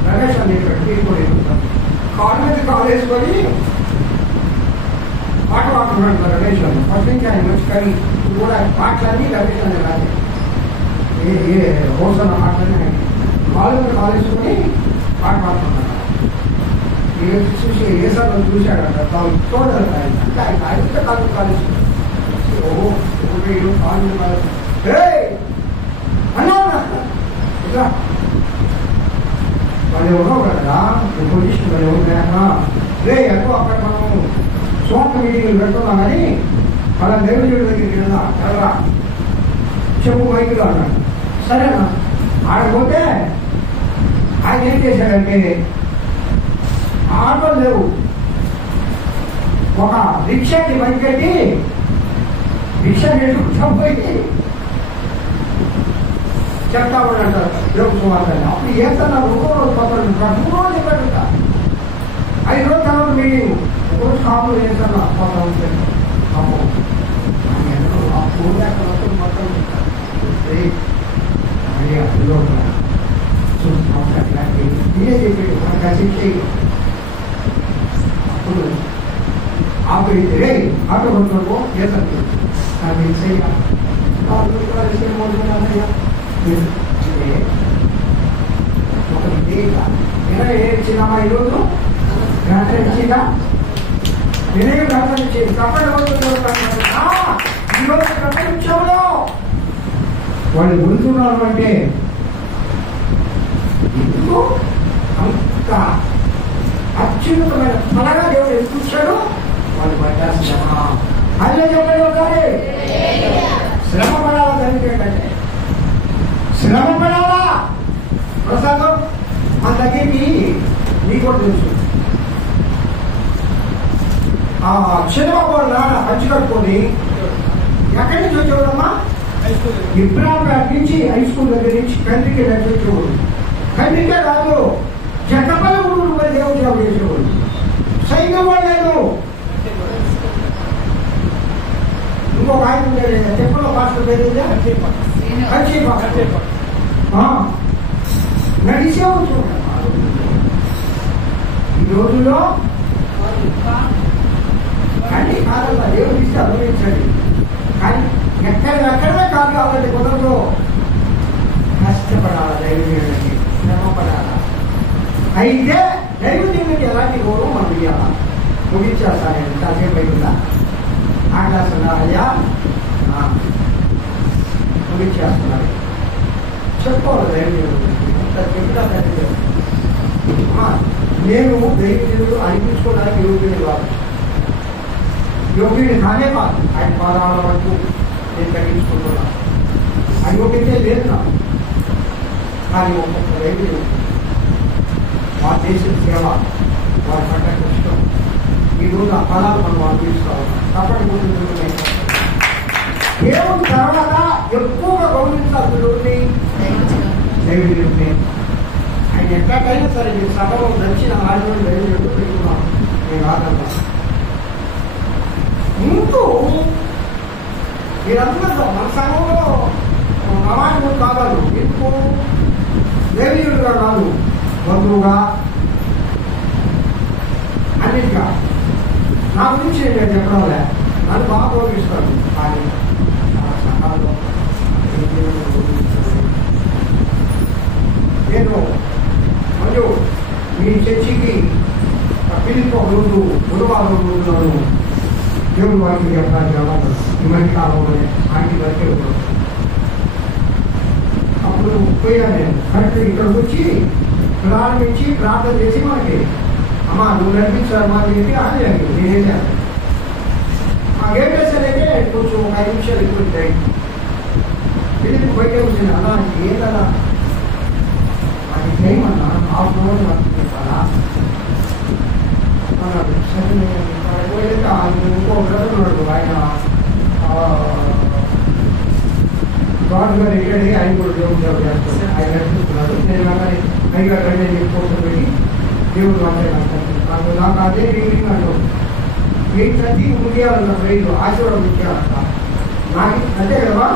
రమేష్ అనే తీసుకోలేదు, కాలు మీద కాలు వేసుకొని పాట పాడుతున్నాడు రమేష్ అని. ఫస్ట్ నుంచి ఆయన మంచి కవి కూడా పాటలన్నీ రమేష్ అనే రాజే ఏ హోసన్న పాటలన్నీ ఆయన కాలు మీద కాలు వేసుకొని పాట పాడుతున్నాడు. చూసి ఏసారి చూశాడంట తాను చూడాలి ఆయన అంటే ఆయన ఆయన కాలు కాలు ఓహో వీడు కాళ్ళు అన్నా ఇట్లా వాళ్ళు ఉన్నావు కదా పొజిషన్ వాళ్ళు ఉన్నాయన్నా రే ఎక్కువ అక్కడ మనం స్వార్థ మీటింగ్లు పెడుతున్నాం కానీ మన దేవుడి దగ్గరికి వెళ్ళరా చెప్పు మైకులు అన్నాడు. సరేనా ఆడపోతే ఆయన ఏం చేశాడంటే ఆటోలు లేవు, ఒక రిక్షాకి మైక్ కట్టి రిక్షా నేర్చుకుంటా పోయి చెప్తా అంటారు దేవుడు సుమార్తని. అప్పుడు ఏమన్నా 1 రోజు పక్కన 3 రోజులు ఎక్కడుంటా 5 రోజుల తర్వాత మీటింగ్ ఒకరోజు కాపులు ఏమన్నా పోతా ఉంటే అమ్మో ఆ ఫోన్ మొత్తం మొత్తం ఇదే చెప్పాడు మనకు శిక్ష. అప్పుడు ఆపడితే రే ఆటో కొనుక్కో చేస్తాను నాకు చిన్నమ్మా ఈరోజు ఇచ్చిందా నేనే ఇచ్చేది ఈరోజు ప్రపంచంలో వాళ్ళు గుర్తున్నారు అంటే ఎందుకు అంత అత్యున్నతమైన త్వరగా దేవుడు ఎందుకు ఇచ్చాడు? వాళ్ళు పడ్డా శ్రమ. అదే చెప్పండి ఒకసారి, శ్రమ పడాలా జరిగేటంటే శ్రమ పడాలా. ప్రసాదం మన దగ్గరికి నీకు కూడా తెలుసు, ఆ చిన్నబాబు నాన్న పంచి కట్టుకొని ఎక్కడి నుంచి వచ్చేవాడమ్మా? ఇబ్రాహింపేట నుంచి హై స్కూల్ దగ్గర నుంచి కంట్రీకి వచ్చేవాడు. కంట్రీకే కాదు జక్కపల్లి ఊరు పోయి దేవుడు సేవ చేసేవాడు. సైన్యం వాళ్ళు లేదు. ఇంకొక ఆయన ఉండేది చెప్పలో పాస్టర్ పేరు నడిసే వచ్చు. ఈ రోజుల్లో కానీ కాదల్లా దేవుడు ఇస్తే అనుభవించండి. కానీ ఎక్కడెక్కడే కాదు కావాలంటే కుదరదు. కష్టపడాలా, దైవజీవుడికి శ్రమ పడాలా. అయితే దైవజీవుడికి ఎలాంటి గౌరవం మనం ఇవ్వాలా. ముగించేస్తాను నేను కాసేపు అయిందా ఆకాశంగా అయ్యా ముగించేస్తున్నారు చెప్పుకోవాలి. దైవజీవుడు నేను దైవజీవుడు అనిపించుకోవడానికి యోగ్యుని కాదు, యోగ్యుని కానే కాదు. ఆయన పాదాల వరకు నేను తగ్గించుకుంటున్నాను. అయోగ్యతే లేదు నాకు. కానీ ఒక్కొక్క దైవజీవుడు మా దేశం సేవ వారి పట్ల కష్టం ఈరోజు ఆ ఫలాలు మనం అనుభవిస్తూ ఉన్నాం. తప్పటి గురించి దేవుడి తర్వాత ఎక్కువగా గౌరవించాల్సింది దైవజీవుడిని. ఆయన ఎక్కడికైనా సరే మీరు సభలో నచ్చిన ఆయుధం దైవజీవుడు పెట్టుకున్నాం. నేను రాదన్నా ముందు మీరందరూ మన సంఘంలో అమాయకులు కాదు. ఎందుకు దైవజీవుడుగా కాదు, బంధువుగా అన్నిటిగా నా గురించి నేను చెప్పడం లే, నన్ను బాగా గౌరవిస్తాను. కానీ సంఘాల్లో నేను మరియు మీ చర్చికి పిలిపి ఒక రోజు గురువారం రోజులను దేవుడు వారికి చెప్పడానికి ఈ మధ్య కాలంలోనే ఆంటీ వరకే ఉంటాడు. అప్పుడు పోయాను నేను. కరెక్ట్ ఇక్కడికి వచ్చి ప్రారంభించి ప్రార్థన చేసి మనకి అమ్మా నువ్వు నడిపించారు మా చెప్పి అని జరిగింది. నేనేసాను ఆ గేట్ వేసానైతే కొంచెం ఒక 5 నిమిషాలు ఎక్కువ టైం పిలిపి బయట వచ్చింది. అలా ఏదన్నా అది టైం అన్నా హాఫ్ అన్ అవర్ చెప్పాలా అన్నాడు. సరే ఇంకో ఉన్నాడు ఆయన గవర్నర్ గారు ఎక్కడి ఆయన కూడా దేవుడు సేవ చేస్తాడు. ఆయన నడిపిస్తున్నాడు. నేను అలాగే పైగా రండి కోసం పెట్టి దేవుడు నాకు నాకు అదే మీటింగ్ అన్నాడు. 8:30 ముగియాలన్న రైలు ఆశీర్వాదం ఇచ్చేయాలంట నాకు. అంతే కదా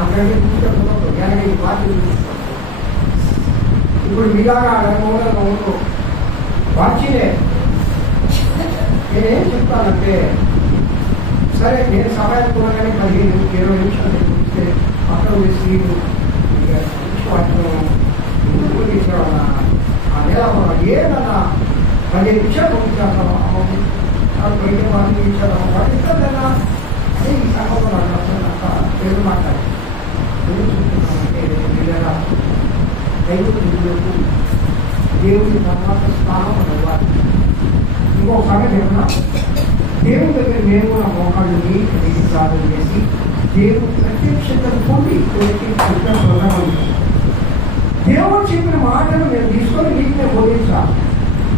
అక్కడికి కూర్చోకపోతే 50 పార్టీలు ఇప్పుడు మీలాగా అనుభవంగా ఉంటూ వచ్చినే. నేనేం చెప్తానంటే సరే నేను సమయానికి కూడగానే 15-20 నిమిషాలు చూస్తే అక్కడ స్త్రీలు ఎందుకు తీసేవాళ్ళ ఆ నేల ఏదన్నా 15 నిమిషాలు పంపించేస్తాను. బయట 15 నిమిషాలు పట్టిస్తాను. ఈ సంఘంలో నాకు ఏమి మాట్లాడారు దేవుని తర్వాత స్థానం ఇవ్వాలి. ఇంకొక సంగతి ఏమన్నా, దేవుని దగ్గర మేము కూడా మోకాళ్ళు నీటి ప్రార్థన చేసి దేవుని ప్రత్యక్షతను పొంది దేవుడు చెప్పిన మాటలు మేము తీసుకొని నీటిని బోధించాలి.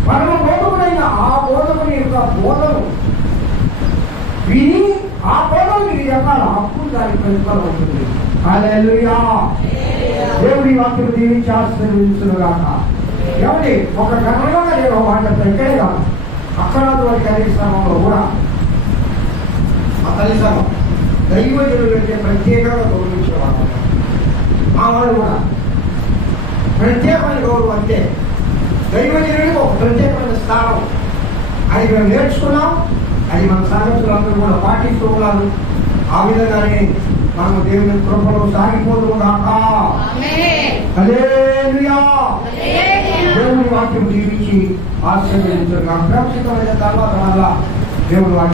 పరమ బోధకుడైన ఆ బోధకుని యొక్క బోధను విని ఆ బోధను ఇది చెప్పాలి. అప్పుడు దాని ప్రతిఫలం ఉంటుంది. హల్లెలూయా. దేవుడి వాక్యం దీవించి ఆశీర్వదించుగాక. ఏమండి, ఒక గర్వంగా నేను మాట ఇక్కడే కాదు, అక్కడ వారి కలిగిస్తామంలో కూడా ఆ కలిసాము దైవజనులు అంటే ప్రత్యేకంగా గౌరవించేవాళ్ళు. మా వాళ్ళు కూడా ప్రత్యేకమైన గౌరవం అంటే దైవజనుడికి ఒక ప్రత్యేకమైన స్థానం. అది మేము నేర్చుకున్నాం. అది మన సంగతులందరూ కూడా పాటిస్తూ ఉన్నారు. ఆ విధంగానే మనం దేవుని కృపలో సాగిపోతున్నాక దేవుని వాక్యం జీవించి ఆశీర్వదించారు. ప్రేక్షితమైన తర్వాత వల్ల దేవుని వాక్యం